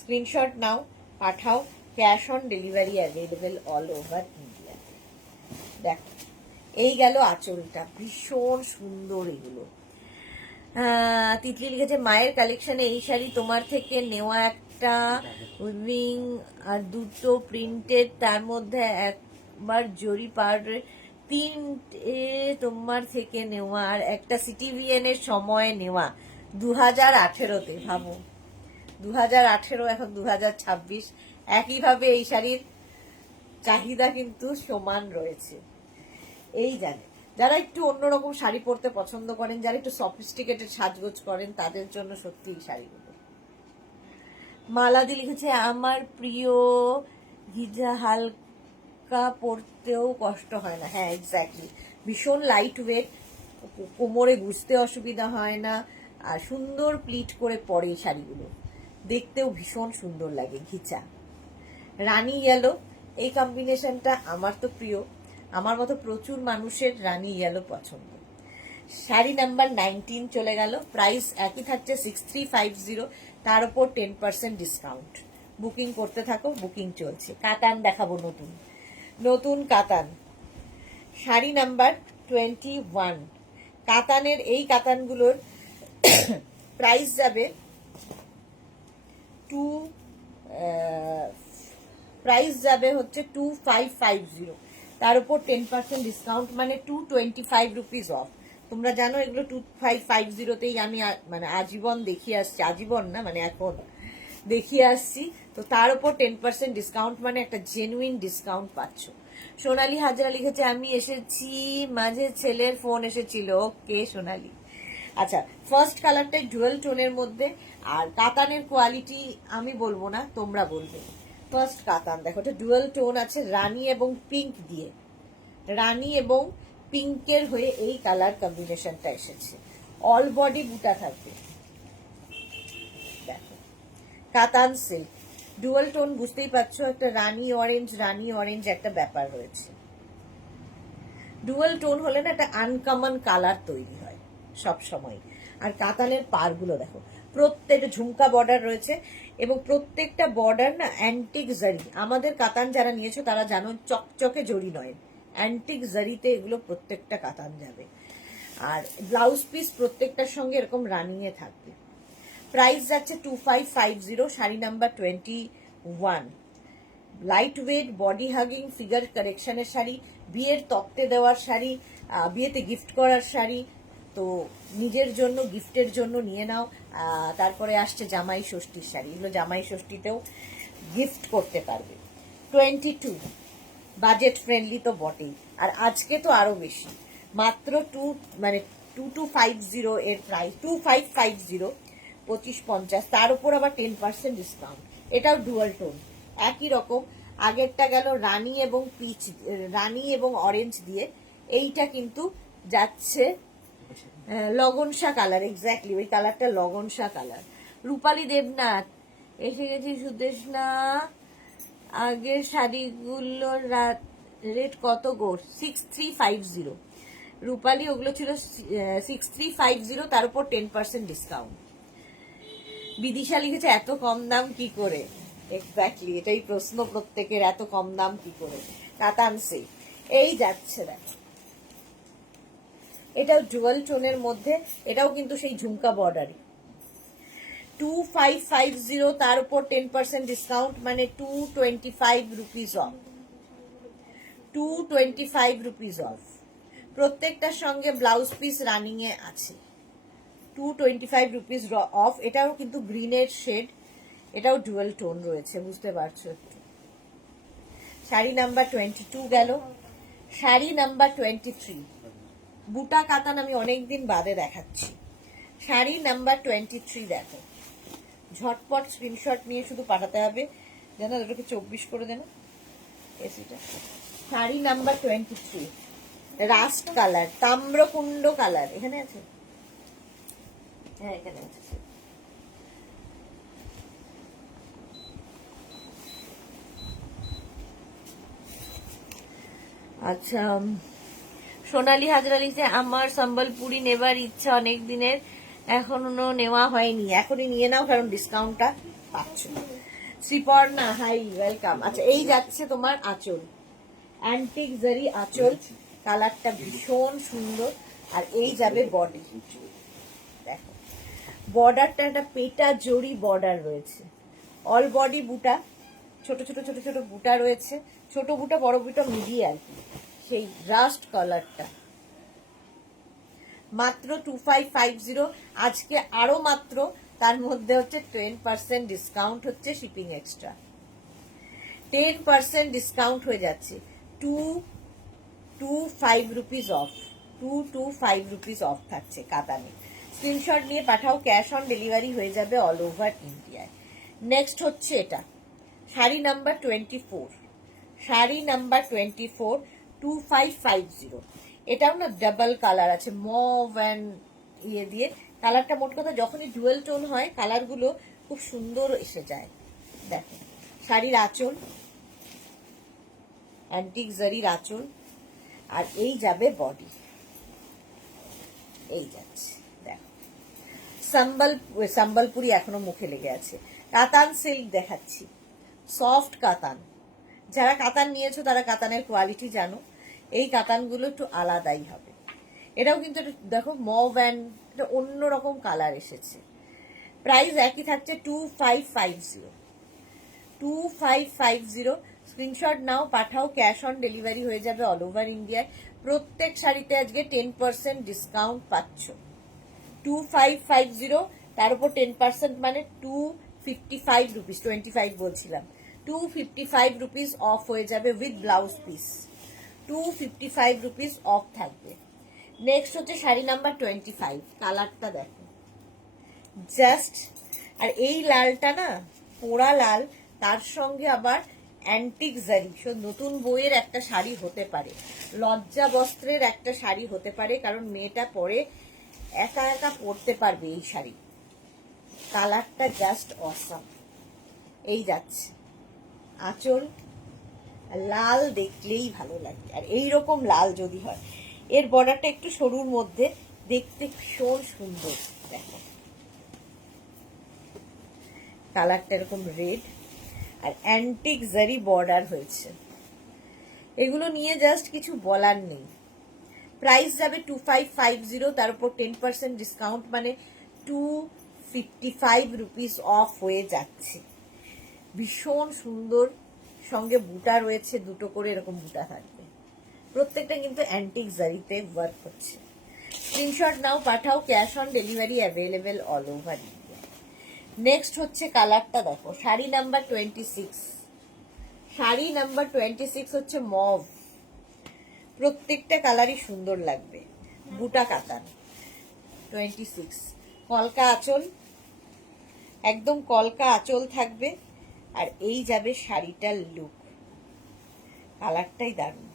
স্ক্রিনশট নাও, পাঠাও। Cash on delivery available all over India. দেখো, এই গেল আঁচলটা, ভীষণ সুন্দর এগুলো। তিতলি লিখেছে, মায়ের কালেকশনে এই শাড়ি তোমার থেকে নেওয়া, একটা উইভিং আর দুটো প্রিন্টেড, তার মধ্যে একবার জরি পাউডার, তিনটে তোমার থেকে নেওয়া, আর একটা সিটিভিএন এর সময় নেওয়া 2018-তে। ভাবো 2018, এখন 2026, একইভাবে এই শাড়ির চাহিদা কিন্তু সমান রয়েছে। এই জানে যারা একটু অন্যরকম শাড়ি পরতে পছন্দ করেন, যারা একটু সফিস্টিকেটেড সাজগোজ করেন, তাদের জন্য সত্যি এই শাড়িগুলো। মালাদি লিখেছে, আমার প্রিয় ঘিজা, হালকা পরতেও কষ্ট হয় না। হ্যাঁ এক্স্যাক্টলি, ভীষণ লাইট ওয়েট, কোমরে গুজতে অসুবিধা হয় না, আর সুন্দর প্লিট করে পরে এই শাড়িগুলো, দেখতেও ভীষণ সুন্দর লাগে। ঘিচা রানী ইয়েলো, এই কম্বিনেশনটা আমার তো প্রিয়, আমার মতো প্রচুর মানুষের রানী ইয়েলো পছন্দ। শাড়ি নাম্বার 19 চলে গেল। প্রাইস একই থাকছে 6350, তার উপর 10% ডিসকাউন্ট। বুকিং করতে থাকো, বুকিং চলছে। কাতান দেখাবো, নতুন নতুন কাতান। শাড়ি নাম্বার 21। কাতানের এই কাতানগুলোর প্রাইস যাবে হচ্ছে 2550, তার উপর 10% ডিসকাউন্ট, মানে 225 রুপিস অফ। তোমরা জানো এগুলো 2550তেই আমি মানে আজীবন দেখিয়ে আসছি, আজীবন না মানে এখন দেখিয়ে আসছি, তো তার উপর 10% ডিসকাউন্ট, মানে একটা জেনুইন ডিসকাউন্ট পাচ্ছ। সোনালী হাজরা লিখেছে, আমি এসেছি, মাঝে ছেলের ফোন এসেছিল। ওকে সোনালী। আচ্ছা, ফার্স্ট কালারটাই ডুয়েল টোনের মধ্যে, আর কাতানের কোয়ালিটি আমি বলবো না, তোমরা বলবে। ফার্স্ট কাতান দেখো, এটা ডুয়েল টোন আছে, রানী এবং পিঙ্ক দিয়ে, রানী এবং পিঙ্কের হয়ে এই কালার কম্বিনেশনটা এসেছে। অল বডি বুটা থাকবে। দেখো, কাতান সিল্ক ডুয়েল টোন, বুঝতেই পারছো, একটা রানী অরেঞ্জ একটা ব্যাপার রয়েছে। ডুয়েল টোন হলে না একটা আনকমন কালার তৈরি হয় সব সময়। আর কাতানের পারগুলো দেখো, প্রত্যেকটা ঝুমকা বর্ডার রয়েছে, এবং প্রত্যেকটা বর্ডার না অ্যান্টিক জারি। আমাদের কাতান যারা নিয়েছো তারা জানো, চকচকে জরি নয়, অ্যান্টিক জারিতে এগুলো প্রত্যেকটা কাতান যাবে। আর ব্লাউজ পিস প্রত্যেকটার সঙ্গে এরকম রানিংয়ে থাকবে। প্রাইস যাচ্ছে 2550। Sari number 21। Lightweight, body hugging, figure কারেকশনের শাড়ি, বিয়ের তত্ত্বে দেওয়ার শাড়ি, বিয়েতে গিফট করার শাড়ি, তো নিজের জন্য গিফটের জন্য নিয়ে নাও। তারপরে আসছে জামাই ষষ্ঠীর শাড়ি, এগুলো জামাই ষষ্ঠীতেও গিফট করতে পারবে। 22 বাজেট ফ্রেন্ডলি তো বটেই, আর আজকে তো আরো বেশি, মাত্র 2250 এর প্রাইস, 2550, 2550, তার উপর আবার 10% ডিসকাউন্ট। এটাও ডুয়াল টোন, একই রকম। আগেরটা গেল রানী এবং পিচ, রানী এবং অরেঞ্জ দিয়ে, এইটা কিন্তু যাচ্ছে লগনসা কালার, এক্স্যাক্টলি ওই কালারটা লগনসা কালার। রূপালী দেবনাথ এসে গেছি, সুদেশনা। আগের শাড়িগুলোর রেট কত গো? 6350। রূপালী ওগুলো ছিল 6350, তার উপর 10% ডিসকাউন্ট। বিদিশা লিখেছে এত কম দাম কি করে? এক্স্যাক্টলি এটাই প্রশ্ন প্রত্যেকের, এত কম দাম কি করে। কাতানসে এই যাচ্ছে, দেখো এটাও ডুয়াল টোনের মধ্যে, এটাও কিন্তু সেই ঝুমকা বর্ডারই। 2550, তার উপর 10% ডিসকাউন্ট, মানে 225 রুপিস অফ। 225 rupees of. প্রত্যেকটার সঙ্গে ব্লাউজ পিস রানিং এ আছে। 225 রুপিস অফ। এটাও কিন্তু গ্রিনের শেড, এটাও ডুয়াল টোন রয়েছে, বুঝতে পারছো একটু। শাড়ি নাম্বার 22 গেল। শাড়ি নাম্বার 23, বুটা কাতান আমি অনেকদিন বাদে দেখাচ্ছি। শাড়ি নাম্বার 23 দেখো, ঝটপট স্ক্রিনশট নিয়ে শুধু পাঠাতে হবে, যেন ওটাকে 24 করে দেন এসিটা। শাড়ি নাম্বার 23, রাস্ট কালার, তাম্রকুণ্ড কালার, এখানে আছে, হ্যাঁ এখানে আছে। আচ্ছা, সোনালী হাজরা লিখছে আমার সম্বলপুরি নেবার ইচ্ছা অনেক দিনের, এখনো নেওয়া হয়নি, এখনই নিয়ে নাও কারণ ডিসকাউন্টটা পাচ্ছ। Sriparna hi, welcome. আচ্ছা, এই যাচ্ছে তোমার আঁচল, অ্যান্টিক জারি আঁচল, কালারটা ভীষণ সুন্দর। আর এই যাবে বডি, দেখো বর্ডারটা একটা পেটা জড়ি বর্ডার রয়েছে, অল বডি বুটা, ছোট ছোট ছোট ছোট বুটা রয়েছে, ছোট বুটা বড় বুটা মিলিয়ে আর কি, সেই রাস্ট কালারটা। মাত্র 2550, আজকে আরো মাত্র, তার মধ্যে হচ্ছে 10% ডিসকাউন্ট হচ্ছে, শিপিং এক্সট্রা 10% ডিসকাউন্ট হয়ে যাচ্ছে। 225 রুপিস অফ, 225 রুপিস অফ থাকছে কাতানে। স্ক্রিনশট নিয়ে পাঠাও, ক্যাশ অন ডেলিভারি হয়ে যাবে অল ওভার ইন্ডিয়ায়। নেক্সট হচ্ছে এটা, শাড়ি নাম্বার 24, শাড়ি নাম্বার 24, 2550। এটাও না ডাবল কালার আছে, মভ অ্যান্ড ইয়ে দিয়ে। কালারটা মোট কথা যখনই ডুয়েল টোন হয় কালারগুলো খুব সুন্দর এসে যায়। দেখো শাড়ির আঁচল, অ্যান্টিক জারির আঁচল, আর এই যাবে বডি, এই যাচ্ছে দেখো। সম্বলপুরি এখনো মুখে লেগে আছে। কাতান সিল্ক দেখাচ্ছি, সফট কাতান। যারা কাতান নিয়েছো তারা কাতানের কোয়ালিটি জানো, এই কাতানগুলো একটু আলাদাই হবে। এটাও কিন্তু দেখো মভ অ্যান্ড অন্যরকম কালার এসেছে। প্রাইস একই থাকছে 2550, 2550। স্ক্রিনশট নাও, পাঠাও, ক্যাশ অন ডেলিভারি হয়ে যাবে অল ওভার ইন্ডিয়ায়। প্রত্যেক শাড়িতে আজকে 10% ডিসকাউন্ট পাচ্ছ। 2550, তার উপর 10% মানে 255 রুপিস, 25 বলছিলাম, 255 রুপিস অফ হয়ে যাবে with blouse piece. 255 rupees of থাকবে। নেক্সট হচ্ছে শাড়ি নাম্বার 25, কালারটা দেখো জাস্ট, আর এই লালটা না পোড়া লাল, তার সঙ্গে আবার অ্যান্টিক জারি, নতুন বইয়ের একটা শাড়ি হতে পারে, লজ্জা বস্ত্রের একটা শাড়ি হতে পারে, কারণ মেয়েটা পরে একা একা পরতে পারবে এই শাড়ি। কালারটা জাস্ট অসাম। এই যাচ্ছে আঁচল, লাল দেখলেই ভালো লাগে, আর এইরকম লাল যদি হয়, এর বর্ডারটা একটু সরুর মধ্যে, দেখতে ভীষণ সুন্দর। দেখো কালারটা এরকম রেড, আর অ্যান্টিক জারি বর্ডার হয়েছে। এগুলো নিয়ে জাস্ট কিছু বলার নেই। প্রাইস যাবে 2550, তার উপর 10% ডিসকাউন্ট, মানে 255 রুপিস অফ হয়ে যাচ্ছে। ভীষণ সুন্দর, সঙ্গে বুটা রয়েছে, দুটো করে এরকম বুটা থাকবে। প্রত্যেকটা কিন্তু অ্যান্টিক জারিতে ওয়ার্ক হচ্ছে। স্ক্রিনশট নাও, পাঠাও, cash on delivery available all over India. Next হচ্ছে কালারটা দেখো, শাড়ি নাম্বার 26, শাড়ি নাম্বার 26 হচ্ছে মভ। প্রত্যেকটা কালারই সুন্দর লাগবে, বুটা কাতান। 26 কলকা আঁচল, একদম কলকা আঁচল থাকবে। আর এই যাবে শাড়িটার লুক, কালারটাই দারুণ।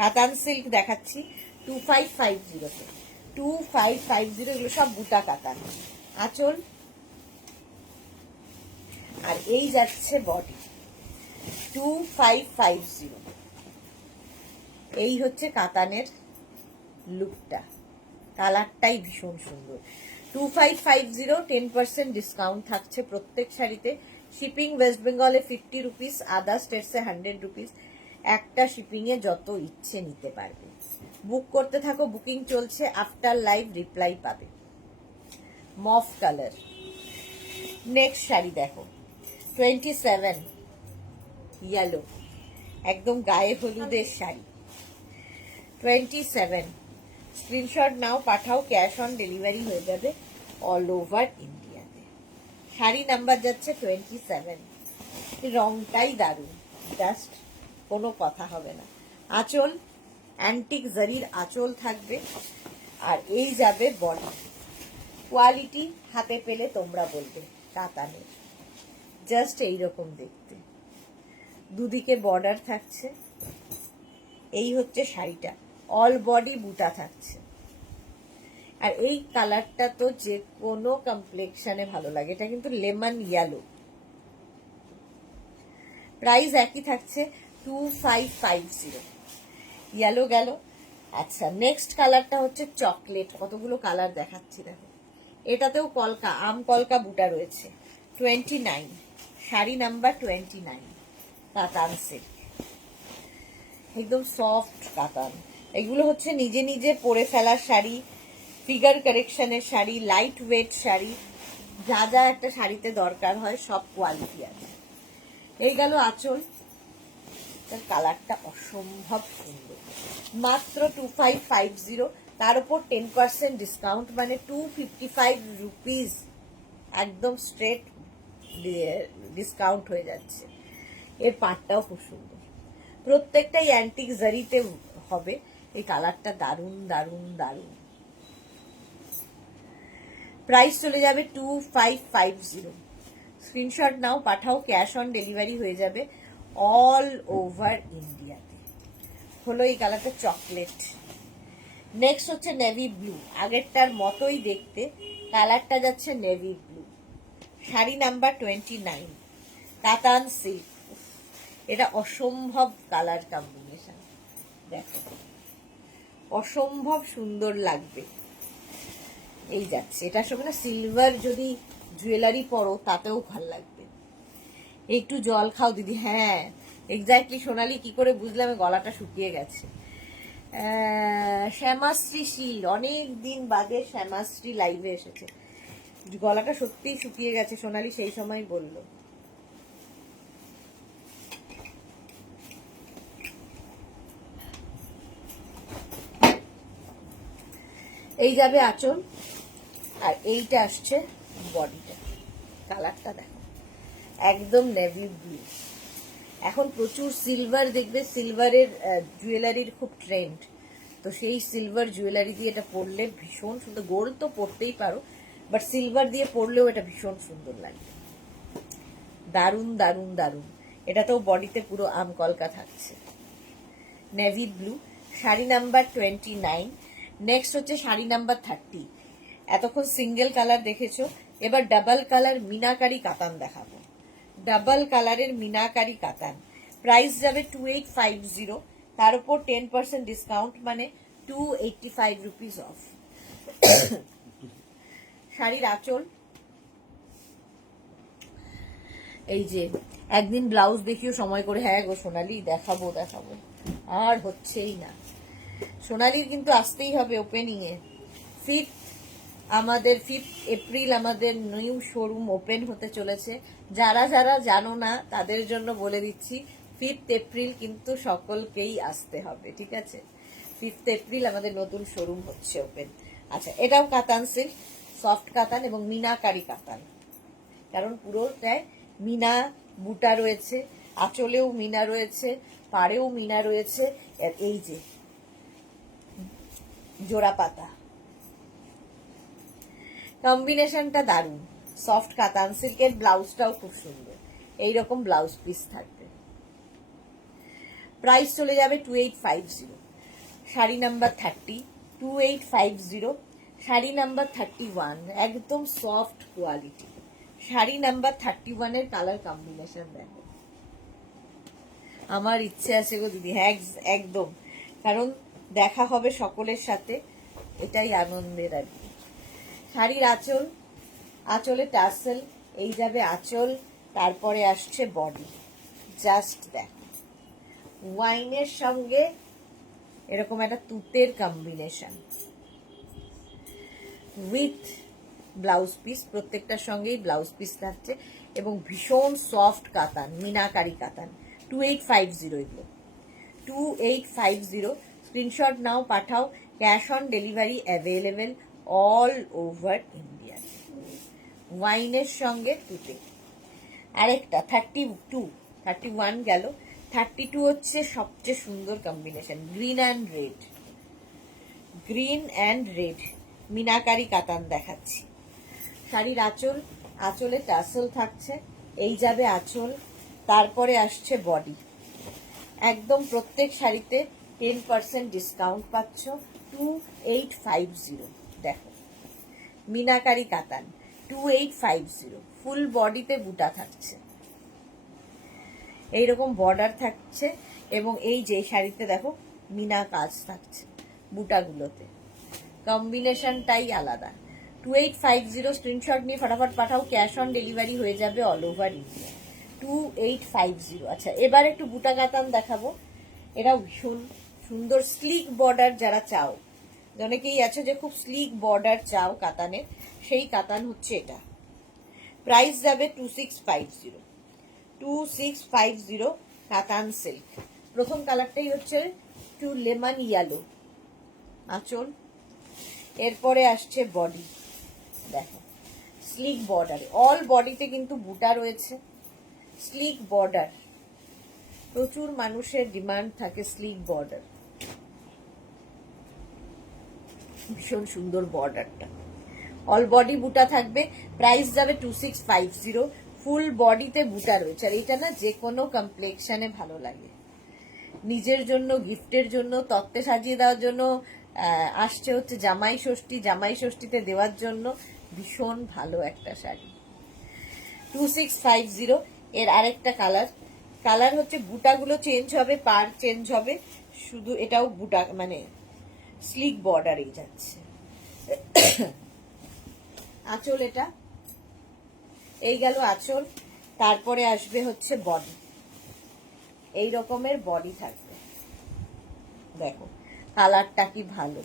কাতান সিল্ক দেখাচ্ছি 2550 তে, 2550, এগুলো সব বুটা কাতান। আঁচল আর এই যাচ্ছে বডি 2550। এই হচ্ছে কাতানের লুকটা, কালারটাই ভীষণ সুন্দর। 2550, 10% ডিসকাউন্ট থাকছে প্রত্যেক শাড়িতে। শিপিং ওয়েস্ট বেঙ্গলে 50 রুপিস, আদার স্টেটসে 100 রুপিস। একটা শিপিং এ যত ইচ্ছে নিতে পারবে। বুক করতে থাকো, বুকিং চলছে, আফটার লাইভ রিপ্লাই পাবে। মফ কালার। নেক্সট শাড়ি দেখো 27 ইয়েলো, একদম গায়ে হলুদের শাড়ি। 27 স্ক্রিনশট নাও, পাঠাও, ক্যাশ অন ডেলিভারি হয়ে যাবে অল ওভার ইন্ডিয়াতে। শাড়ি নাম্বার যাচ্ছে 27, রংটাই দারুণ, জাস্ট কোনো কথা হবে না। আঁচল অ্যান্টিক জারির আঁচল থাকবে। আর এই যাবে বডি, কোয়ালিটি হাতে পেলে তোমরা বলবে কাতানের, জাস্ট এইরকম দেখতে। দুদিকে বর্ডার থাকছে। এই হচ্ছে শাড়িটা, অল বডি বুটা থাকছে। আর এই কালারটা তো যে কোনো কমপ্লেক্সনে ভালো লাগে, এটা কিন্তু লেমন ইয়েলো। প্রাইস একই থাকছে 2550। ইয়েলো গেল। আচ্ছা, নেক্সট কালারটা হচ্ছে চকলেট। কতগুলো কালার দেখাচ্ছি দেখো। এটাতেও কলকা, আম কলকা বুটা রয়েছে। 29 শাড়ি নাম্বার 29, কাতান সিল্ক, একদম সফট কাতান। এগুলো হচ্ছে নিজে নিজে পরে ফেলার শাড়ি, ফিগার কারেকশনের শাড়ি, লাইট ওয়েট শাড়ি, যা যা একটা শাড়িতে দরকার হয় সব কোয়ালিটি আছে। এই গেল আঁচল, কালারটা অসম্ভব সুন্দর। মাত্র 2550, তার উপর 10% ডিসকাউন্ট, মানে 255 রুপিস একদম স্ট্রেট ডিসকাউন্ট হয়ে যাচ্ছে। এর পাটটাও খুব সুন্দর, প্রত্যেকটাই অ্যান্টিক জারিতে হবে। এই কালারটা দারুণ দারুণ দারুণ। প্রাইস চলে যাবে 2550। স্ক্রিনশট নাও, পাঠাও, ক্যাশ অন ডেলিভারি হয়ে যাবে অল ওভার ইন্ডিয়াতে। হলো এই কালারটা চকলেট। নেক্সট হচ্ছে নেভি ব্লু, আগেরটার মতোই দেখতে, কালারটা যাচ্ছে নেভি ব্লু। শাড়ি নাম্বার 29, কাতান সিল্ক। এটা অসম্ভব কালার কম্বিনেশন, দেখো অসম্ভব সুন্দর লাগবে। এই যাচ্ছে, এটার সঙ্গে না সিলভার যদি জুয়েলারি পরো তাতেও ভাল লাগবে। একটু জল খাও দিদি। হ্যাঁ এক্স্যাক্টলি সোনালি, কি করে বুঝলাম? গলাটা শুকিয়ে গেছে। শ্যামাশ্রী শীল, অনেক দিন বাদে শ্যামাশ্রী লাইভে এসেছে। গলাটা সত্যিই শুকিয়ে গেছে, সোনালি সেই সময় বলল। এই যাবে আঁচল, আর এইটা আসছে বডিটা। কালারটা দেখো, একদম নেভি ব্লু। এখন প্রচুর সিলভার দেখবে, সিলভারের জুয়েলারির খুব ট্রেন্ড, তো সেই সিলভার জুয়েলারি দিয়ে এটা পরলে ভীষণ সুন্দর। গোল্ড তো পরতেই পারো, বাট সিলভার দিয়ে পরলেও এটা ভীষণ সুন্দর লাগবে। দারুণ দারুণ দারুণ। এটাতেও বডিতে পুরো আম কলকা থাকছে। Navy blue, sari number 29। Next হচ্ছে শাড়ি নাম্বার 30। এতক্ষণ সিঙ্গেল কালার দেখেছো, এবার ডাবল কালার মিনাকারি কাতান দেখাবো। ডাবল কালারের মিনাকারি কাতান, প্রাইস যাবে 2850, তার উপর 10% ডিসকাউন্ট, মানে 285 রুপিস অফ। শাড়ির আঁচল, এই যে একদিন ব্লাউজ দেখিও সময় করে। হ্যাঁ গো সোনালি, দেখাবো দেখাবো, আর হচ্ছেই না। সোনালির কিন্তু আসতেই হবে ওপেনিং এ। 5 এপ্রিল আমাদের নিউ শোরুম ওপেন হতে চলেছে। যারা যারা জানো না তাদের জন্য বলে দিচ্ছি, 5 এপ্রিল কিন্তু সকলকেই আসতে হবে, ঠিক আছে? 5 এপ্রিল আমাদের নতুন শোরুম হচ্ছে ওপেন। আচ্ছা, এটাও কাতান সিল্ক, সফট কাতান এবং মিনাকারি কাতান, কারণ পুরোটায় মিনা বুটা রয়েছে, আঁচলেও মিনা রয়েছে, পাড়েও মিনা রয়েছে, এই যে জোড়া পাতা, কম্বিনেশনটা দারুণ। সফট কাতান সিল্কের ব্লাউজটাও খুব সুন্দর, এইরকম ব্লাউজ পিস থাকবে। প্রাইস চলে যাবে 2850। শাড়ি নাম্বার 30, 2850। শাড়ি নাম্বার 31, একদম সফট কোয়ালিটি। শাড়ি নাম্বার 31-এর কালার কম্বিনেশন দেখো, আমার ইচ্ছে আছে গো দিদি, হ্যাঁ একদম, কারণ দেখা হবে সকলের সাথে, এটাই আনন্দের আর কি। শাড়ির আঁচল, আঁচলে টাসেল, এই যাবে আঁচল, তারপরে আসছে বডি। জাস্ট দেখো, ওয়াইনের সঙ্গে এরকম একটা তুতের কম্বিনেশন উইথ ব্লাউজ পিস, প্রত্যেকটার সঙ্গেই ব্লাউজ পিস থাকছে, এবং ভীষণ সফট কাতান, মিনাকারি কাতান। 2850 এগুলো, 2850। স্ক্রিনশট নাও, পাঠাও, cash on delivery available all over India. ওয়াইনের সঙ্গে তুতে। আরেকটা 32, 31 গেল, 32 হচ্ছে সবচেয়ে সুন্দর combination, green and red, green and red meenakari কাতান দেখাচ্ছি। শাড়ির আঁচল, আঁচলে টাসেল থাকছে, এই যাবে আঁচল, তারপরে আসছে বডি। একদম প্রত্যেক শাড়িতে 10% ডিসকাউন্ট পাচ্ছ, 2850। দেখো, মিনাকারি কাতান 2850, ফুল বডিতে বুটা থাকছে, এইরকম বর্ডার থাকছে, এবং এই যে শাড়িতে দেখো মিনা কাজ থাকছে বুটাগুলোতে, কম্বিনেশনটাই আলাদা। 2850, স্ক্রিনশট নিয়ে ফটাফট পাঠাও, ক্যাশ অন ডেলিভারি হয়ে যাবে অল ওভার ইন্ডিয়া। 2850। আচ্ছা, এবার একটু বুটা কাতান দেখাবো, এটাও ভীষণ সুন্দর, স্লিক বর্ডার যারা চাও, অনেকেই আছে যে খুব স্লিক বর্ডার চাও কাতানের, সেই কাতান হচ্ছে এটা। প্রাইস যাবে 2650, 2650 কাতান সিল্ক। প্রথম কালারটাই হচ্ছে একটু লেমন ইয়েলো, আঁচল, এরপরে আসছে বডি। দেখো, স্লিক বর্ডার, অল বডিতে কিন্তু বুটা রয়েছে, স্লিক বর্ডার, প্রচুর মানুষের ডিমান্ড থাকে স্লিক বর্ডার, ভীষণ সুন্দর বর্ডারটা, অল বডি বুটা থাকবে। প্রাইস যাবে 2650, ফুল বডিতে বুটা রয়েছে, আর এটা না যে কোনো কমপ্লেক্সনে ভালো লাগে, নিজের জন্য, গিফটের জন্য, তত্ত্বে সাজিয়ে দেওয়ার জন্য, আসছে হচ্ছে জামাই ষষ্ঠী, জামাই ষষ্ঠীতে দেওয়ার জন্য ভীষণ ভালো একটা শাড়ি। 2650। এর আরেকটা কালার, কালার হচ্ছে বুটাগুলো চেঞ্জ হবে, পার চেঞ্জ হবে, শুধু এটাও বুটা মানে স্লিক বর্ডারেই যাচ্ছে। আঁচল, এটা এই গেল আঁচল, তারপরে আসবে হচ্ছে বডি, এই রকমের বডি থাকবে। দেখো কালারটা কি ভালো,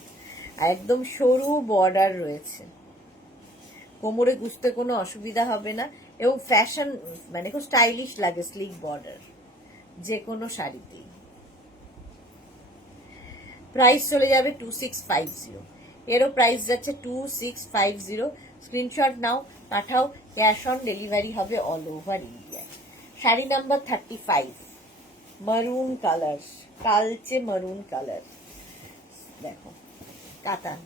একদম সরু বর্ডার রয়েছে, কোমরে গুছতে কোনো অসুবিধা হবে না, এবং ফ্যাশন মানে খুব স্টাইলিশ লাগে স্লিক বর্ডার যে কোনো শাড়িতেই। প্রাইস চলে যাবে 2650, এরও প্রাইস যাচ্ছে 2650। স্ক্রিনশট নাও, পাঠাও, ক্যাশ অন ডেলিভারি হবে all over India. Sari number 35, maroon colour, কালচে মারুন কালার, দেখো কাতান,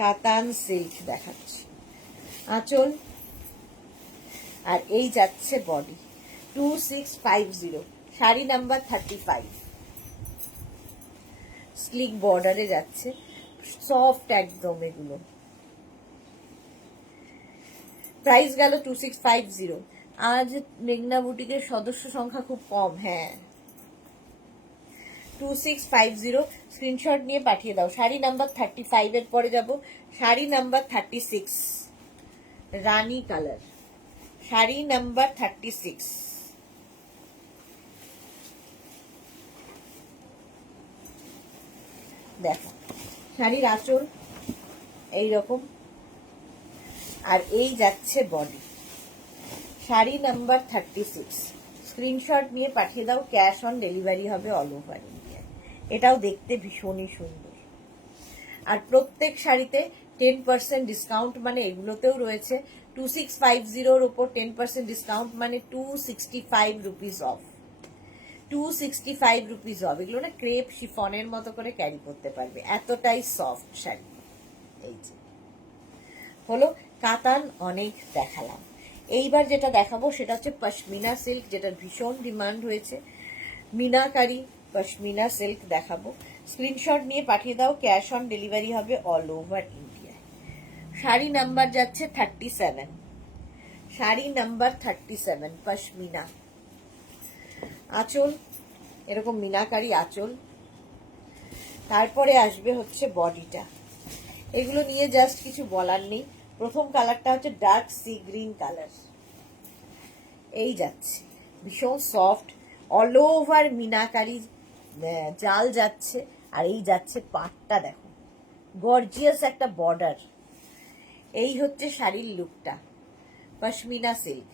কাতান সিল্ক দেখাচ্ছি, আঁচল, আর এই যাচ্ছে বডি। 2650, শাড়ি নাম্বার 35, স্লিক বর্ডারে যাচ্ছে, সফট একদম এগুলো। প্রাইস গেল 2650। আজ মেঘনা বুটিকের সদস্য সংখ্যা খুব কম, হ্যাঁ, 2650, স্ক্রিনশট নিয়ে পাঠিয়ে দাও। শাড়ি নাম্বার 35 এর পরে যাব শাড়ি নাম্বার 36, রানী কালার, শাড়ি নাম্বার 36। দেখো শাড়ির আঁচল এইরকম, আর এই যাচ্ছে বডি। শাড়ি নাম্বার 36, স্ক্রিনশট নিয়ে পাঠিয়ে দাও, ক্যাশ অন ডেলিভারি হবে অল ওভার ইন্ডিয়া। এটাও দেখতে ভীষণই সুন্দর। আর প্রত্যেক শাড়িতে 10% ডিসকাউন্ট, মানে এগুলোতেও রয়েছে 2650 ওপর 10% ডিসকাউন্ট, মানে 265 রুপিস অফ। 265 rupees of. এগুলো না ক্রেপ শিফনের মতো করে ক্যারি করতে পারবে, এতটাই সফট শাড়ি। এই যে হলো কাতান, অনেক দেখালাম। এইবার যেটা দেখাবো সেটা হচ্ছে পশমিনা সিল্ক, যেটার ভীষণ ডিমান্ড হয়েছে। মিনাকারি পশমিনা সিল্ক দেখাবো। স্ক্রিনশট নিয়ে পাঠিয়ে দাও, ক্যাশ অন ডেলিভারি হবে অল ওভার ইন্ডিয়ায়। শাড়ি নাম্বার যাচ্ছে 37, শাড়ি নাম্বার 37 পশমিনা। আঁচল এরকম মিনাকারি আঁচল। তারপরে আসবে হচ্ছে বডিটা। এগুলো নিয়ে জাস্ট কিছু বলার নেই। প্রথম কালারটা হচ্ছে ডার্ক সি গ্রিন কালার, এই যাচ্ছে ভীষণ সফট, অল ওভার মিনাকারি জাল যাচ্ছে। আর এই যাচ্ছে পাটটা, দেখো গর্জিয়াস একটা বর্ডার। এই হচ্ছে শাড়ির লুকটা, পশমিনা সিল্ক।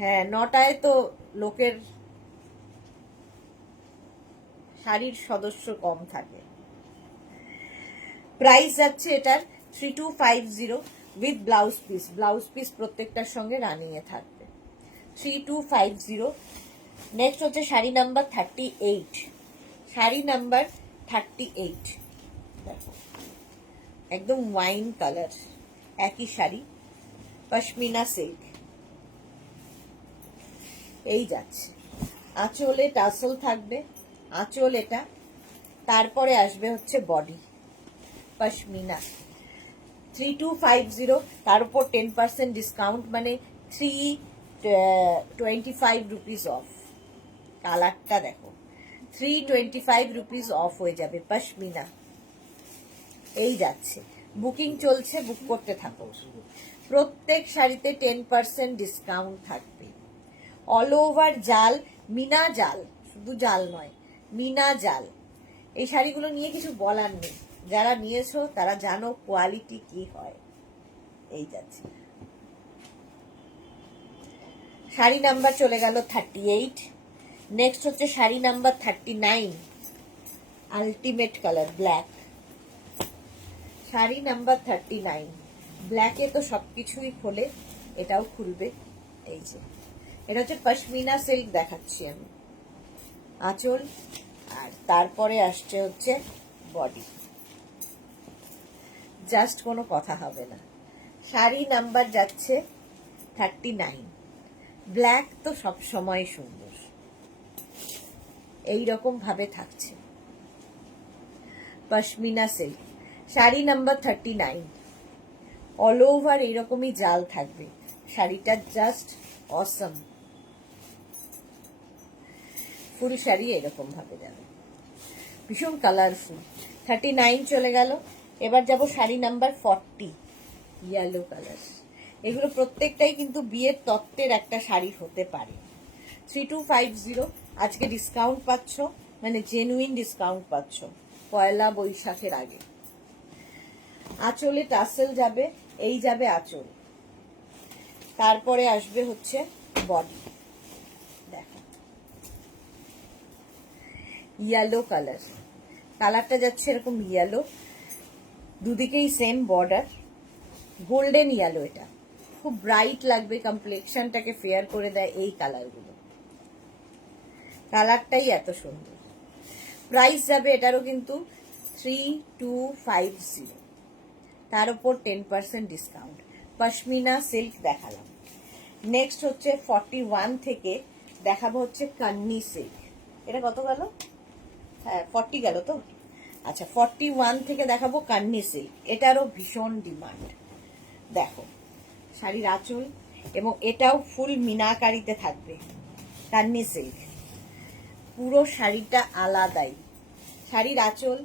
হ্যাঁ, নটায় তো লোকের শাড়ির সদস্য কম থাকে। প্রাইস যাচ্ছে এটার 3250 with blouse piece. Blouse piece প্রত্যেকটার সঙ্গে রানিং এ থাকবে। 3250। নেক্সট হচ্ছে শাড়ি নাম্বার 38, শাড়ি নাম্বার 38। দেখো একদম ওয়াইন কালার, একই শাড়ি, পশমিনা সিল্ক। এই যাচ্ছে আঁচলে টাসল থাকবে, আঁচল এটা। তারপরে আসবে হচ্ছে বডি, পশমিনা 3250, তার উপর 10% ডিসকাউন্ট, মানে 325 রুপিস অফ। কালারটা দেখো, 325 রুপিস অফ হয়ে যাবে, পশমিনা। এই যাচ্ছে, বুকিং চলছে, বুক করতে থাকো। প্রত্যেক শাড়িতে 10% ডিসকাউন্ট থাকবে। অল ওভার জাল, মিনা জাল, শুধু জাল নয়, মিনা জাল। এই শাড়িগুলো নিয়ে কিছু বলার নেই, যারা নিয়েছো তারা জানো কোয়ালিটি কি হয়। এই যাচ্ছে শাড়ি নাম্বার চলে গেল 38। নেক্সট হচ্ছে sari number 39, ultimate colour black. Sari number 39, ব্ল্যাকে তো সবকিছুই খোলে, এটাও খুলবে। এই যে এটা হচ্ছে পশমিনা সিল্ক দেখাচ্ছি আমি, আঁচল। আর তারপরে আসছে হচ্ছে বডি, জাস্ট কোনো কথা হবে না। শাড়ি নাম্বার যাচ্ছে 39। ব্ল্যাক তো সব সময় সুন্দর, এই রকম ভাবে থাকছে pashmina silk. Sari number 39, all over এইরকমই জাল থাকবে। শাড়িটা জাস্ট অসম, ফুল শাড়ি এরকম ভাবে যাবে, ভীষণ কালারফুল। 39 চলে গেল। এবার যাব শাড়ি নাম্বার 40, ইয়েলো কালার। এগুলো প্রত্যেকটাই কিন্তু বিয়ের তত্ত্বের একটা শাড়ি হতে পারে। 3250, আজকে ডিসকাউন্ট পাচ্ছ, মানে জেনুইন ডিসকাউন্ট পাচ্ছ পয়লা বৈশাখের আগে। আঁচলে টাসেল যাবে, এই যাবে আঁচল। তারপরে আসবে হচ্ছে বডি, দেখো ইয়েলো কালার। কালারটা যাচ্ছে এরকম ইয়েলো, দুদিকেই সেম বর্ডার, গোল্ডেন ইয়েলো। এটা খুব ব্রাইট লাগবে, কমপ্লেক্সনটাকে ফেয়ার করে দেয় এই কালারগুলো। কালারটাই এত সুন্দর। প্রাইস যাবে এটারও কিন্তু 3250, তার উপর 10% ডিসকাউন্ট। পশমিনা সিল্ক দেখালাম। নেক্সট হচ্ছে 41 থেকে দেখাবো হচ্ছে কান্নি সিল্ক। এটা কত গেল? হ্যাঁ 40 গেল তো। আচ্ছা 41 থেকে দেখাবো কান্নি সিল্ক। এটারও ভীষণ ডিমান্ড। দেখো শাড়ির আঁচল, এবং এটাও ফুল মিনাকারিতে থাকবে, কান্নি সিল্ক। পুরো শাড়িটা আলাদাই, শাড়ির আঁচল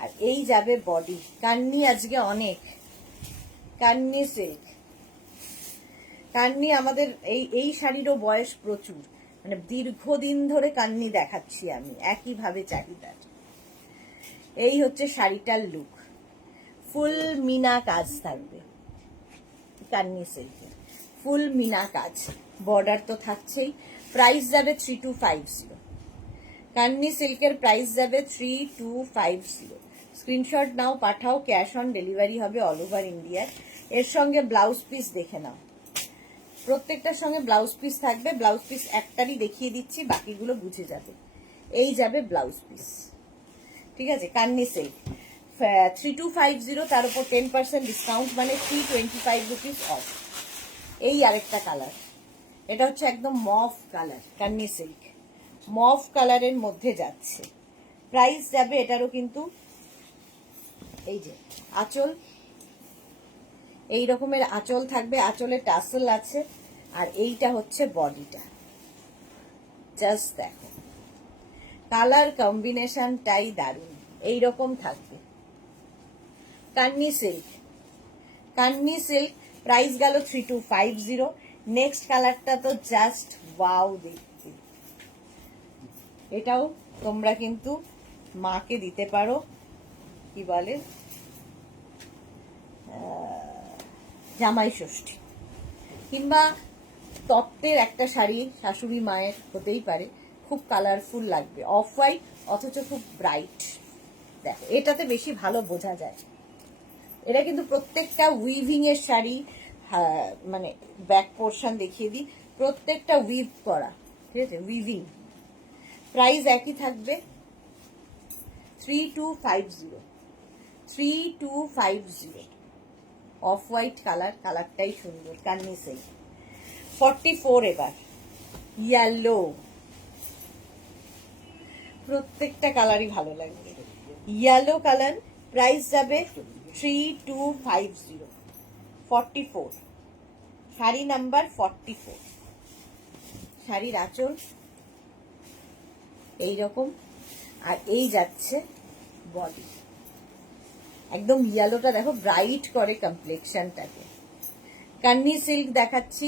আর এই যাবে বডি। কান্নি আজকে অনেক, কান্নি সিল্ক। কান্নি আমাদের এই শাড়িরও বয়স প্রচুর, মানে দীর্ঘদিন ধরে কান্নি দেখাচ্ছি আমি, একইভাবে চাহিদার। এই হচ্ছে শাড়িটার লুক, ফুল মিনা কাজ থাকবে কান্নি সিল্কের, ফুল মিনা কাজ, বর্ডার তো থাকছেই। প্রাইস যাবে 3250, কান্নি সিল্কের প্রাইস যাবে 3250। স্ক্রিনশট নাও, পাঠাও, ক্যাশ অন ডেলিভারি হবে অল ওভার ইন্ডিয়া। এর সঙ্গে ব্লাউজ পিস দেখে নাও, প্রত্যেকটার সঙ্গে ব্লাউজ পিস থাকবে। ব্লাউজ পিস একটারই দেখিয়ে দিচ্ছি, বাকিগুলো বুঝে যাবে। এই যাবে ব্লাউজ পিস, ঠিক আছে। কান্নি সিল্ক 3250, তার উপর 10% ডিসকাউন্ট, মানে 325 রুপিস অফ। এই আরেকটা কালার, এটা হচ্ছে একদম মফ কালার, কান্নি সিল্ক মফ কালারের মধ্যে যাচ্ছে। প্রাইস যাবে এটারও কিন্তু, এই যে আঁচল, এই রকমের আঁচল থাকবে, আঁচলে টাসেল আছে, আর এইটা হচ্ছে বডিটা। জাস্ট দেখো, কালার কম্বিনেশনটাই দারুণ, এইরকম থাকবে। Kanni silk, Kanni silk price গেল 3250। নেক্সট কালারটা তো জাস্ট ওয়াও দেখতে, এটাও তোমরা কিন্তু মাকে দিতে পারো, কি বলে জামাই ষষ্ঠী, কিংবা তত্ত্বের একটা শাড়ি শাশুড়ি মায়ের হতেই পারে, খুব কালারফুল লাগবে, অফ হোয়াইট অথচ খুব ব্রাইট। দেখো এটাতে বেশি ভালো বোঝা যায়। এটা কিন্তু প্রত্যেকটা উইভিং এর শাড়ি, মানে ব্যাক পোর্শন দেখিয়ে দিই, প্রত্যেকটা উইভ করা, ঠিক আছে, উইভিং। প্রাইস একই থাকবে 3250, 3250। অফ হোয়াইট কালার, কালারটাই সুন্দর, কান্নি সিল্ক। 44 এবার ইয়েলো, প্রত্যেকটা কালারই ভালো লাগবে। ইয়েলো কালার, প্রাইস যাবে 3250, 44, শাড়ি নাম্বার 44। শাড়ির আঁচল এইরকম, আর এই যাচ্ছে বডি, একদম ইয়েলোটা দেখো ব্রাইট করে কমপ্লেক্সনটাকে। কান্নি সিল্ক দেখাচ্ছি,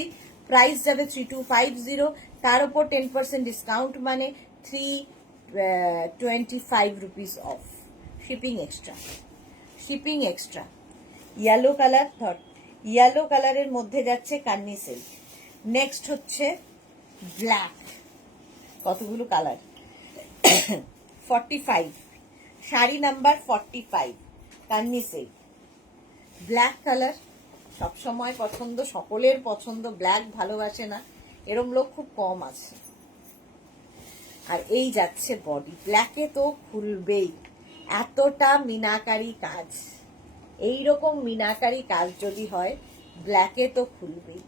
প্রাইস যাবে 3250, তার উপর 10% ডিসকাউন্ট, মানে 325 rupees off, shipping extra, shipping extra. Yellow colour, yellow কালারের মধ্যে যাচ্ছে কান্নি সিল্ক। নেক্সট হচ্ছে ব্ল্যাক, কতগুলো colour, 45, sari number 45, Kanni silk. Black colour সবসময় পছন্দ, সকলের পছন্দ, ব্ল্যাক ভালোবাসে না এরম লোক খুব কম আছে। আর এই যাচ্ছে বডি, ব্ল্যাকে তো খুলবেই, এতটা মিনাকারি কাজ, এইরকম মিনাকারি কাজ যদি হয় ব্ল্যাকে তো খুলবেই।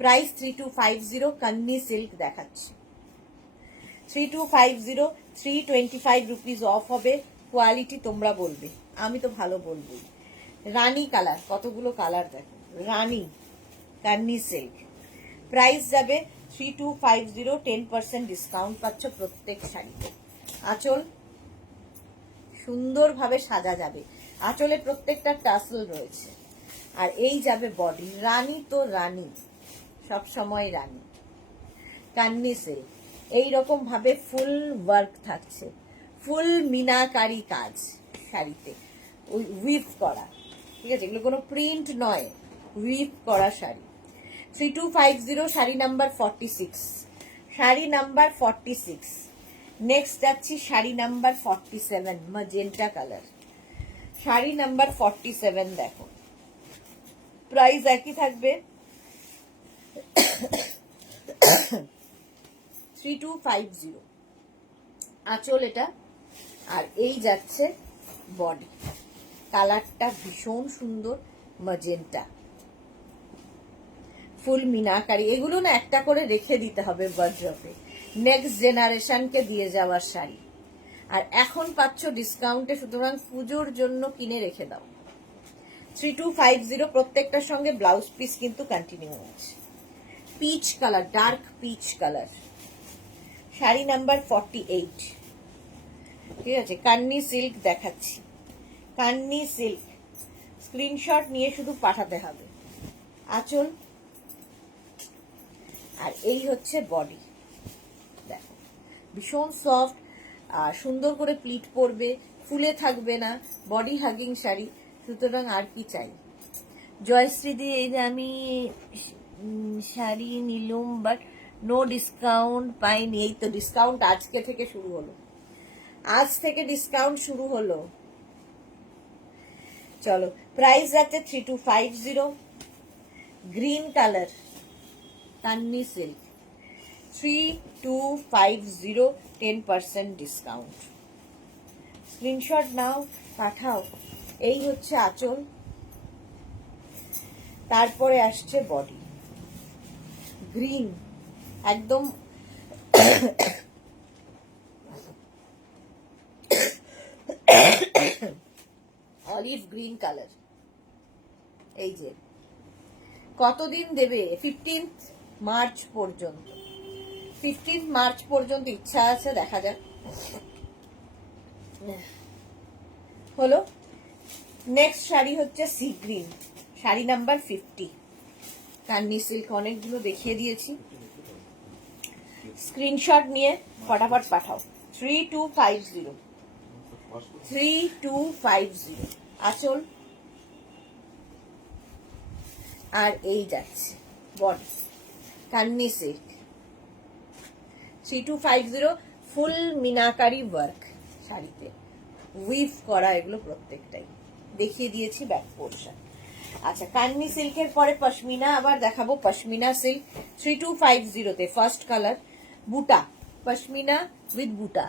প্রাইস 3250, কান্নি সিল্ক দেখাচ্ছে 3250, 325 রুপিস অফ হবে। কোয়ালিটি তোমরা বলবে, আমি তো ভালো বলবোই। রানী কালার, কতগুলো কালার দেখো, রানী, কান্নি সিল্ক। প্রাইস যাবে 3250, 10% ডিসকাউন্ট পাচ্ছ প্রত্যেক শাড়িতে। আঁচল সুন্দরভাবে সাজা যাবে, আঁচলে প্রত্যেকটা টাসেল রয়েছে, আর এই যাবে বডি। রানী তো রানী, সব সময় রানী। কান্নি সিল্ক এইরকম ভাবে ফুল ওয়ার্ক থাকছে, ফুল মিনাকারি কাজ শাড়িতে, উইভ করা, ঠিক আছে, এগুলো কোনো প্রিন্ট নয়, উইভ করা sari. 3250, sari number 46, sari number 46। Next যাচ্ছি sari number 47, magenta colour, sari number 47 দেখো, প্রাইস একই থাকবে 3250, আঁচল এটা, আর এই যাচ্ছে বডি। কালারটা ভীষণ সুন্দর, ম্যাজেন্টা, ফুল মিনাকারি। এগুলো না একটা করে রেখে দিতে হবে ওয়ার্ড্রপে, নেক্সট জেনারেশনকে দিয়ে যাওয়ার শাড়ি। আর এখন পাচ্ছ ডিসকাউন্টে, সুতরাং পুজোর জন্য কিনে রেখে দাও। 3250, প্রত্যেকটার সঙ্গে ব্লাউজ পিস কিন্তু কন্টিনিউ আছে। Peach colour, dark peach colour, sari number 48, ঠিক আছে। কান্নি সিল্ক দেখাচ্ছি, কান্নি সিল্ক, স্ক্রিনশট নিয়ে শুধু পাঠাতে হবে। আঁচল, আর এই হচ্ছে বডি, দেখো ভীষণ সফট, আর সুন্দর করে প্লিট পরবে, ফুলে থাকবে না, বডি হাগিং শাড়ি, সুতরাং আর কি চাই। জয়শ্রী দি, এই যে আমি শাড়ি নিলুম, বাট নো ডিসকাউন্ট পাইনি। এই তো ডিসকাউন্ট আজকে থেকে শুরু হলো, আজ থেকে ডিসকাউন্ট শুরু হলো। চলো, প্রাইস যাচ্ছে 3250। গ্রিন কালার তান্নি সিল্ক 3250, 10% ডিসকাউন্ট। স্ক্রিনশট নাও, পাঠাও। এই হচ্ছে আঁচল, তারপরে আসছে বডি। গ্রিন একদম অলিভ গ্রিন কালার। এই যে কতদিন দেবে? 15 মার্চ পর্যন্ত। 15 মার্চ পর্যন্ত ইচ্ছা আছে, দেখা যাক। হলো। নেক্সট শাড়ি হচ্ছে sea green, sari number 50। Kanni silk অনেকগুলো দেখিয়ে দিয়েছি, স্ক্রিনশট নিয়ে ফটাফট পাঠাও। 3250, 3250 আঁচল। আর এই যাচ্ছে বডি, কান্নি সিল্ক 3250, ফুল মিনাকারি ওয়ার্ক শাড়িতে, উইভ করা এগুলো প্রত্যেকটাই দেখিয়ে দিয়েছি ব্যাক পোর্শন। আচ্ছা, কান্নি সিল্কের পরে পশমিনা আবার দেখাবো। পশমিনা সিল্ক 3250 তে ফার্স্ট কালার বুটা, পশমিনা উইথ বুটা।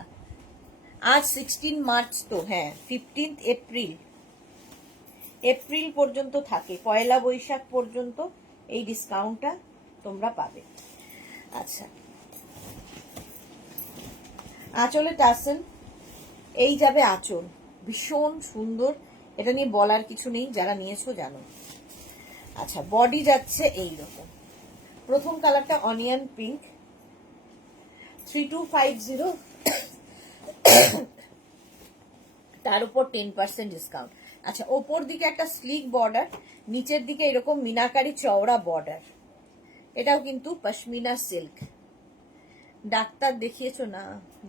আজ 16 মার্চ তো, হ্যাঁ 15 এপ্রিল, এপ্রিল পর্যন্ত থাকে, পয়লা বৈশাখ পর্যন্ত এই ডিসকাউন্টটা তোমরা পাবে। আচ্ছা, আঁচলে টাসেল, এই যাবে আঁচল, ভীষণ সুন্দর, এটা নিয়ে বলার কিছু নেই, যারা নিয়েছো জানো। আচ্ছা, বডি যাচ্ছে এই রকম। প্রথম কালারটা অনিয়ন পিঙ্ক, 3250, তার উপর 10% ডিসকাউন্ট। আচ্ছা, ওপর দিকে একটা স্লিক বর্ডার, নিচের দিকে এরকম মিনাকারি চওড়া বর্ডার, এটাও কিন্তু পশমিনা সিল্ক। ডাক্তার দেখিয়েছো না?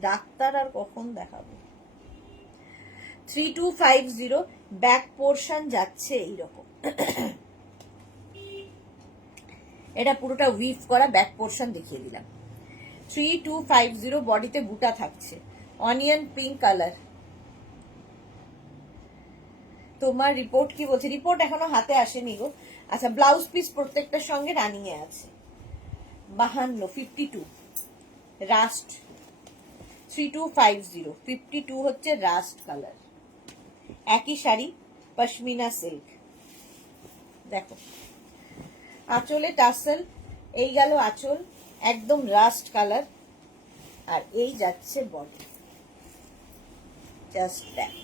ডাক্তার আর কখন দেখাবো। 3250, ব্যাক পোর্শন যাচ্ছে এইরকম, এটা পুরোটা উইভ করা, ব্যাক পোর্শন দেখিয়ে দিলাম। 3250, বডিতে বুটা থাকছে, অনিয়ন পিঙ্ক কালার। তোমার রিপোর্ট কি বলছে? রিপোর্ট এখনো হাতে আসেনি গো। আচ্ছা, ব্লাউজ পিস প্রত্যেকটার সঙ্গে রানিং এ আছে। 52, 52 রাস্ট, 3250, 52 হচ্ছে রাস্ট কালার। একই শাড়ি, পশমিনা সিল্ক। দেখো আঁচলে টাসেল, এই গেল আঁচল, একদম রাস্ট কালার। আর এই যাচ্ছে বডি, জাস্ট দেখো,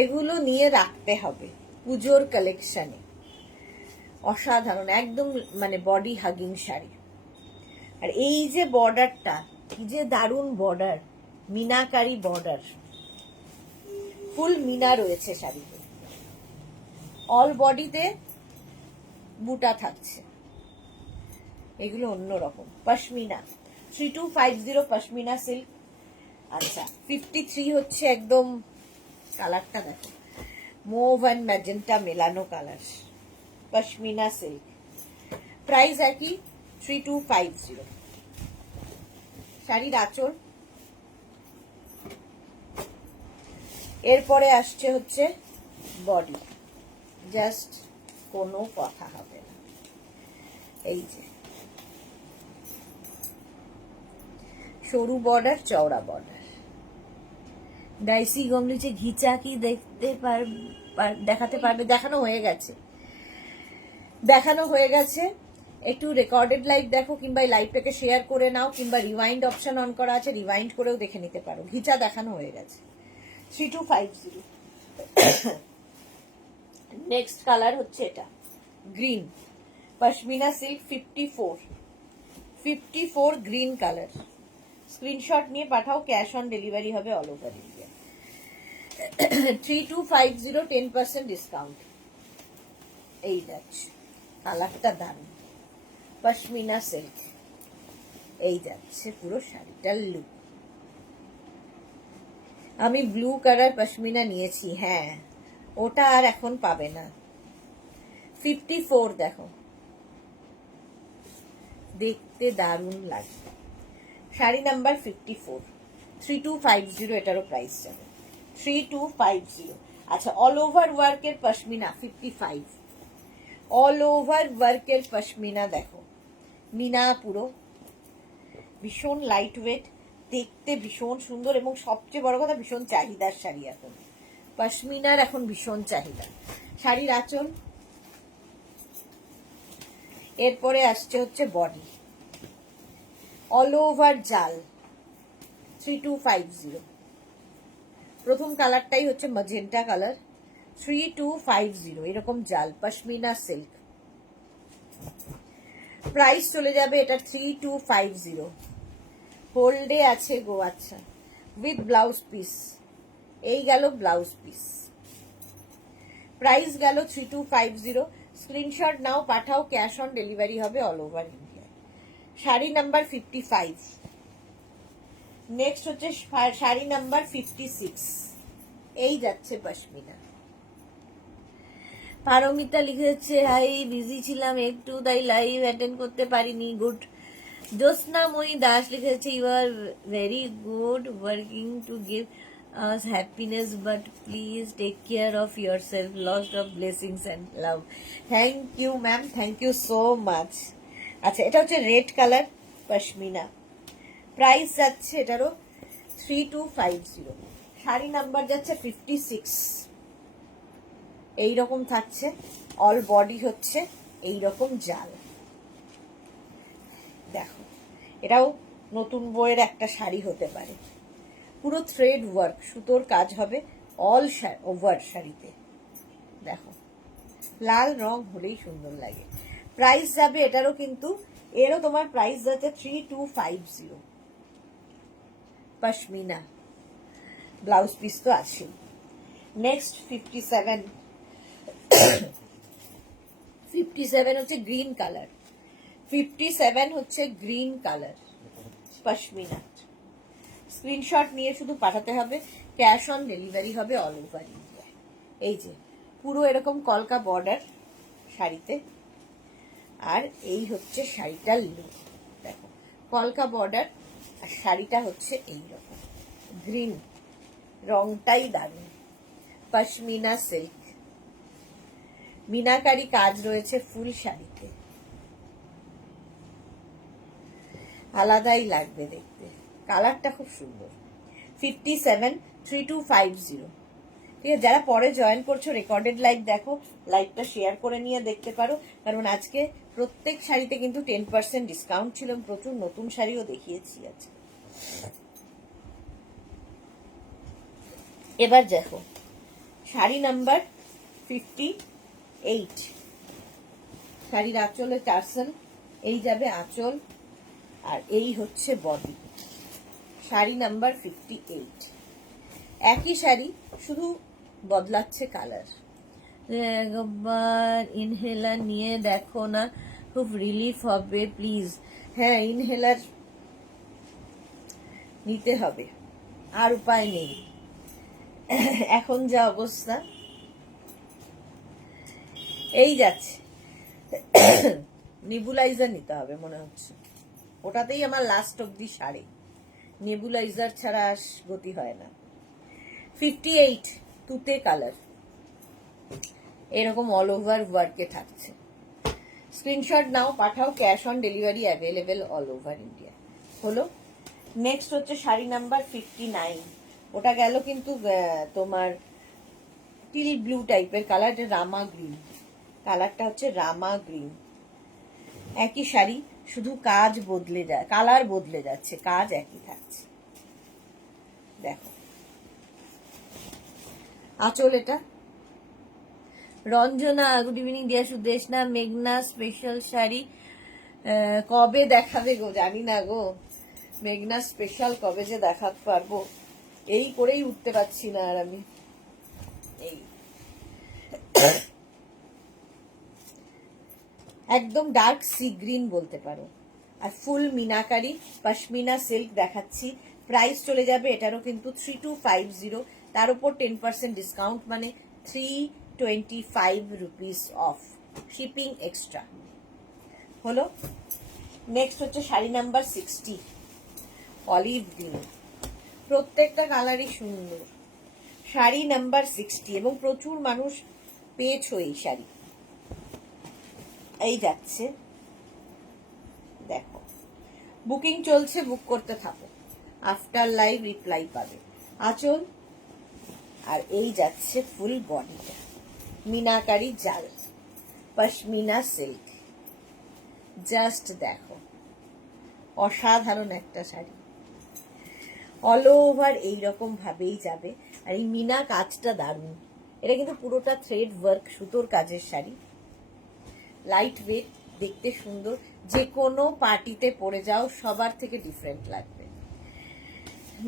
এগুলো নিয়ে রাখতে হবে পুজোর কালেকশনে। অসাধারণ, একদম মানে বডি হাগিং শাড়ি। আর এই যে বর্ডারটা, কি যে দারুণ বর্ডার, মিনাকারি বর্ডার, ফুল মিনা রয়েছে শাড়িতে, অল বডিতে বুটা থাকছে, এগুলো অন্যরকম। পশমিনা 3250, পশমিনা সিল্ক। আচ্ছা, 53 হচ্ছে একদম, কালারটা দেখো, মোভ অ্যান্ড ম্যাজেন্টা মেলানো কালার, পশমিনা সিল্ক। প্রাইস একই, 3250। শাড়ির আঁচল। এরপরে আসছে হচ্ছে বডি, জাস্ট কোনো কথা হবে না। এই যে সরু বর্ডার, চওড়া বর্ডার। ডাইসি গমলিচে ঘিচা কি দেখাতে পারবে? দেখানো হয়ে গেছে, দেখানো হয়ে গেছে। একটু রেকর্ডেড লাইভ দেখো, কিংবা এই লাইভটাকে শেয়ার করে নাও, কিংবা রিওয়াইন্ড অপশন অন করা আছে, রিওয়াইন্ড করেও দেখে নিতে পারো। ঘিচা দেখানো হয়ে গেছে। 3250। নেক্সট কালার হচ্ছে এটা, green, pashmina silk 54 green colour. Screenshot নিয়ে পাঠাও, ক্যাশ অন ডেলিভারি হবে অল ওভার ইন্ডিয়া। 3250, 10% ডিসকাউন্ট। এই যাচ্ছে, কালারটা দারুণ, পশমিনা সিল্ক। এই যাচ্ছে পুরো শাড়িটার লুক। আমি ব্লু কালার পশমিনা নিয়েছি, হ্যাঁ ওটা আর এখন পাবে না। 54 দেখো, দেখতে দারুণ লাগবে। শাড়ি নাম্বার 54, 3250 এটারও প্রাইস যাবে 3250। আচ্ছা, অল ওভার ওয়ার্কের পশমিনা 55, অল ওভার ওয়ার্কের পশমিনা দেখো, মিনা পুরো, ভীষণ লাইট ওয়েট, দেখতে ভীষণ সুন্দর এবং সবচেয়ে বড় কথা ভীষণ চাহিদার শাড়ি। এখন পশমিনার এখন ভীষণ চাহিদা। শাড়ির আঁচল, এরপরে আসছে হচ্ছে বডি, অল ওভার জাল 3250। প্রথম কালারটাই হচ্ছে ম্যাজেন্টা কালার, 3250, এরকম জাল পশমিনা সিল্ক। প্রাইস চলে যাবে এটা 3250। হোল্ডে আছে গো। আচ্ছা, উইথ ব্লাউজ পিস, এই গেল ব্লাউজ পিস, প্রাইস গেল 3250। স্ক্রিনশট নাও, পাঠাও, ক্যাশ অন ডেলিভারি হবে all over India. Sari number 55। Next হচ্ছে শাড়ি নাম্বার 56, এই যাচ্ছে পশমিনা। পারমিতা লিখেছে, হাই বিজি ছিলাম একটু, তাই লাইভ অ্যাটেন্ড করতে পারিনি। গুড। জ্যোৎস্নাময়ী দাস লিখেছে, you are very good working to give us happiness, but please take care of yourself. Lots of blessings and love. Thank you ma'am, thank you so much. আচ্ছা, এটা হচ্ছে red colour pashmina, price যাচ্ছে এটারও 3250। Sari number যাচ্ছে 56, এইরকম থাকছে, all body হচ্ছে এইরকম জাল। দেখো, এটাও নতুন বইয়ের একটা শাড়ি হতে পারে। পুরো থ্রেড ওয়ার্ক, সুতোর কাজ হবে অল ওভার শাড়িতে। দেখো, লাল রং হলেই সুন্দর লাগে। প্রাইস যাবে এটারও, কিন্তু এরও তোমার প্রাইস যাচ্ছে 3250। পশমিনা, ব্লাউজ পিস তো আছে। নেক্সট 57, 57 হচ্ছে গ্রিন কালার, 57 হচ্ছে গ্রিন কালার পশমিনা। স্ক্রিনশট নিয়ে শুধু পাঠাতে হবে, ক্যাশ অন ডেলিভারি হবে অল ওভার ইন্ডিয়া। এই যে পুরো এরকম কলকা বর্ডার শাড়িতে, আর এই হচ্ছে শাড়িটার লুক। দেখো, কলকা বর্ডার, আর শাড়িটা হচ্ছে এইরকম গ্রিন, রংটাই দারুণ। পশমিনা সিল্ক, মিনাকারি কাজ রয়েছে ফুল শাড়িতে, আলাদাই লাগবে দেখতে, কালারটা খুব সুন্দর। 57, 3250। ঠিক আছে, যারা পরে জয়েন করছো রেকর্ডেড লাইভ দেখো, লাইভটা শেয়ার করে নিয়ে দেখতে পারো, কারণ আজকে প্রত্যেক শাড়িতে কিন্তু 10% ডিসকাউন্ট ছিল, প্রচুর নতুন শাড়িও দেখিয়েছি আজকে। এবার দেখো শাড়ি নাম্বার 58, শাড়ির আঁচলে টার্সেল, এই যাবে আঁচল, আর এই হচ্ছে বডি। শাড়ি নাম্বার 58, একই শাড়ি, শুধু বদলাচ্ছে কালার। একবার ইনহেলার নিয়ে দেখো না, খুব রিলিফ হবে প্লিজ। হ্যাঁ, ইনহেলার নিতে হবে, আর উপায় নেই এখন যা অবস্থা। এই যাচ্ছে, নেবুলাইজার নিতে হবে মনে হচ্ছে, ওটাতেই আমার লাস্ট অব্দি সারে, নেবুলাইজার ছাড়া গতি হয় না। 58, তুতে কালার, এরকম অল ওভার ওয়ার্কে থাকছে। স্ক্রিনশট নাও, পাঠাও, cash on delivery available all over India. হলো। নেক্সট হচ্ছে শাড়ি নাম্বার 59, ওটা গেল কিন্তু তোমার টিল ব্লু টাইপের কালার, রামা গ্রিন কালারটা হচ্ছে, রামা গ্রিন। একই শাড়ি, শুধু কাজ বদলে যায়, কালার বদলে যাচ্ছে, কাজ একই থাকছে। দেখো আঁচল এটা। Ranjana, good evening deer Sudeshna. মেঘনা স্পেশাল শাড়ি কবে দেখাবে গো? জানি না গো, মেঘনা স্পেশাল কবে যে দেখাতে পারবো, এই করেই উঠতে পারছি না আর আমি। এই একদম ডার্ক সি গ্রিন বলতে পারো, আর ফুল মিনাকারি পশমিনা সিল্ক দেখাচ্ছি। প্রাইস চলে যাবে এটারও কিন্তু 3250, তার উপর 10% ডিসকাউন্ট, মানে 325 রুপিস অফ, শিপিং এক্সট্রা। হলো। নেক্সট হচ্ছে শাড়ি নাম্বার 60, অলিভ গ্রিন, প্রত্যেকটা কালারই সুন্দর। শাড়ি নাম্বার 60, এবং প্রচুর মানুষ পেয়েছো এই শাড়ি। এই যাচ্ছে, দেখো বুকিং চলছে, বুক করতে থাকো, আফটার লাইভ রিপ্লাই পাবে। আঁচল, আর এই যাচ্ছে ফুল বডিটা, মিনাকারি জাল, পশমিনা সিল্ক। জাস্ট দেখো, অসাধারণ একটা শাড়ি, অল ওভার এইরকম ভাবেই যাবে। আর এই মিনা কাজটা দারুণ, এটা কিন্তু পুরোটা থ্রেড ওয়ার্ক সুতোর কাজের শাড়ি, লাইট ওয়েট, দেখতে সুন্দর, যে কোনো পার্টিতে পরে যাও সবার থেকে ডিফারেন্ট লাগবে।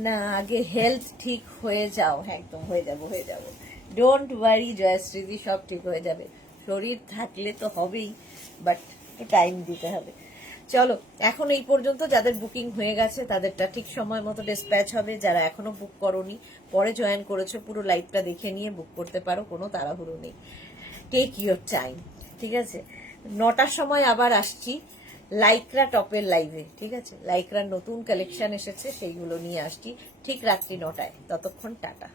না, আগে হেলথ ঠিক হয়ে যাও, একদম হয়ে যাবো, ডোন্ট ওয়ারি জয়শ্রীদি, সব ঠিক হয়ে যাবে। শরীর থাকলে তো হবেই, বাট টাইম দিতে হবে। চলো, এখন এই পর্যন্ত। যাদের বুকিং হয়ে গেছে তাদেরটা ঠিক সময় মতো ডিসপ্যাচ হবে। যারা এখনো বুক করোনি, পরে জয়েন করেছো, পুরো লাইভটা দেখে নিয়ে বুক করতে পারো, কোনো তাড়াহুড়ো নেই, টেক ইউর টাইম, ঠিক আছে? 9টার সময় আবার আসছি লাইক্রা টপের লাইভে, ঠিক আছে? লাইক্রার নতুন কালেকশন এসেছে, সেইগুলো নিয়ে আসছি ঠিক রাত্রি 9টায়। ততক্ষণ টাটা।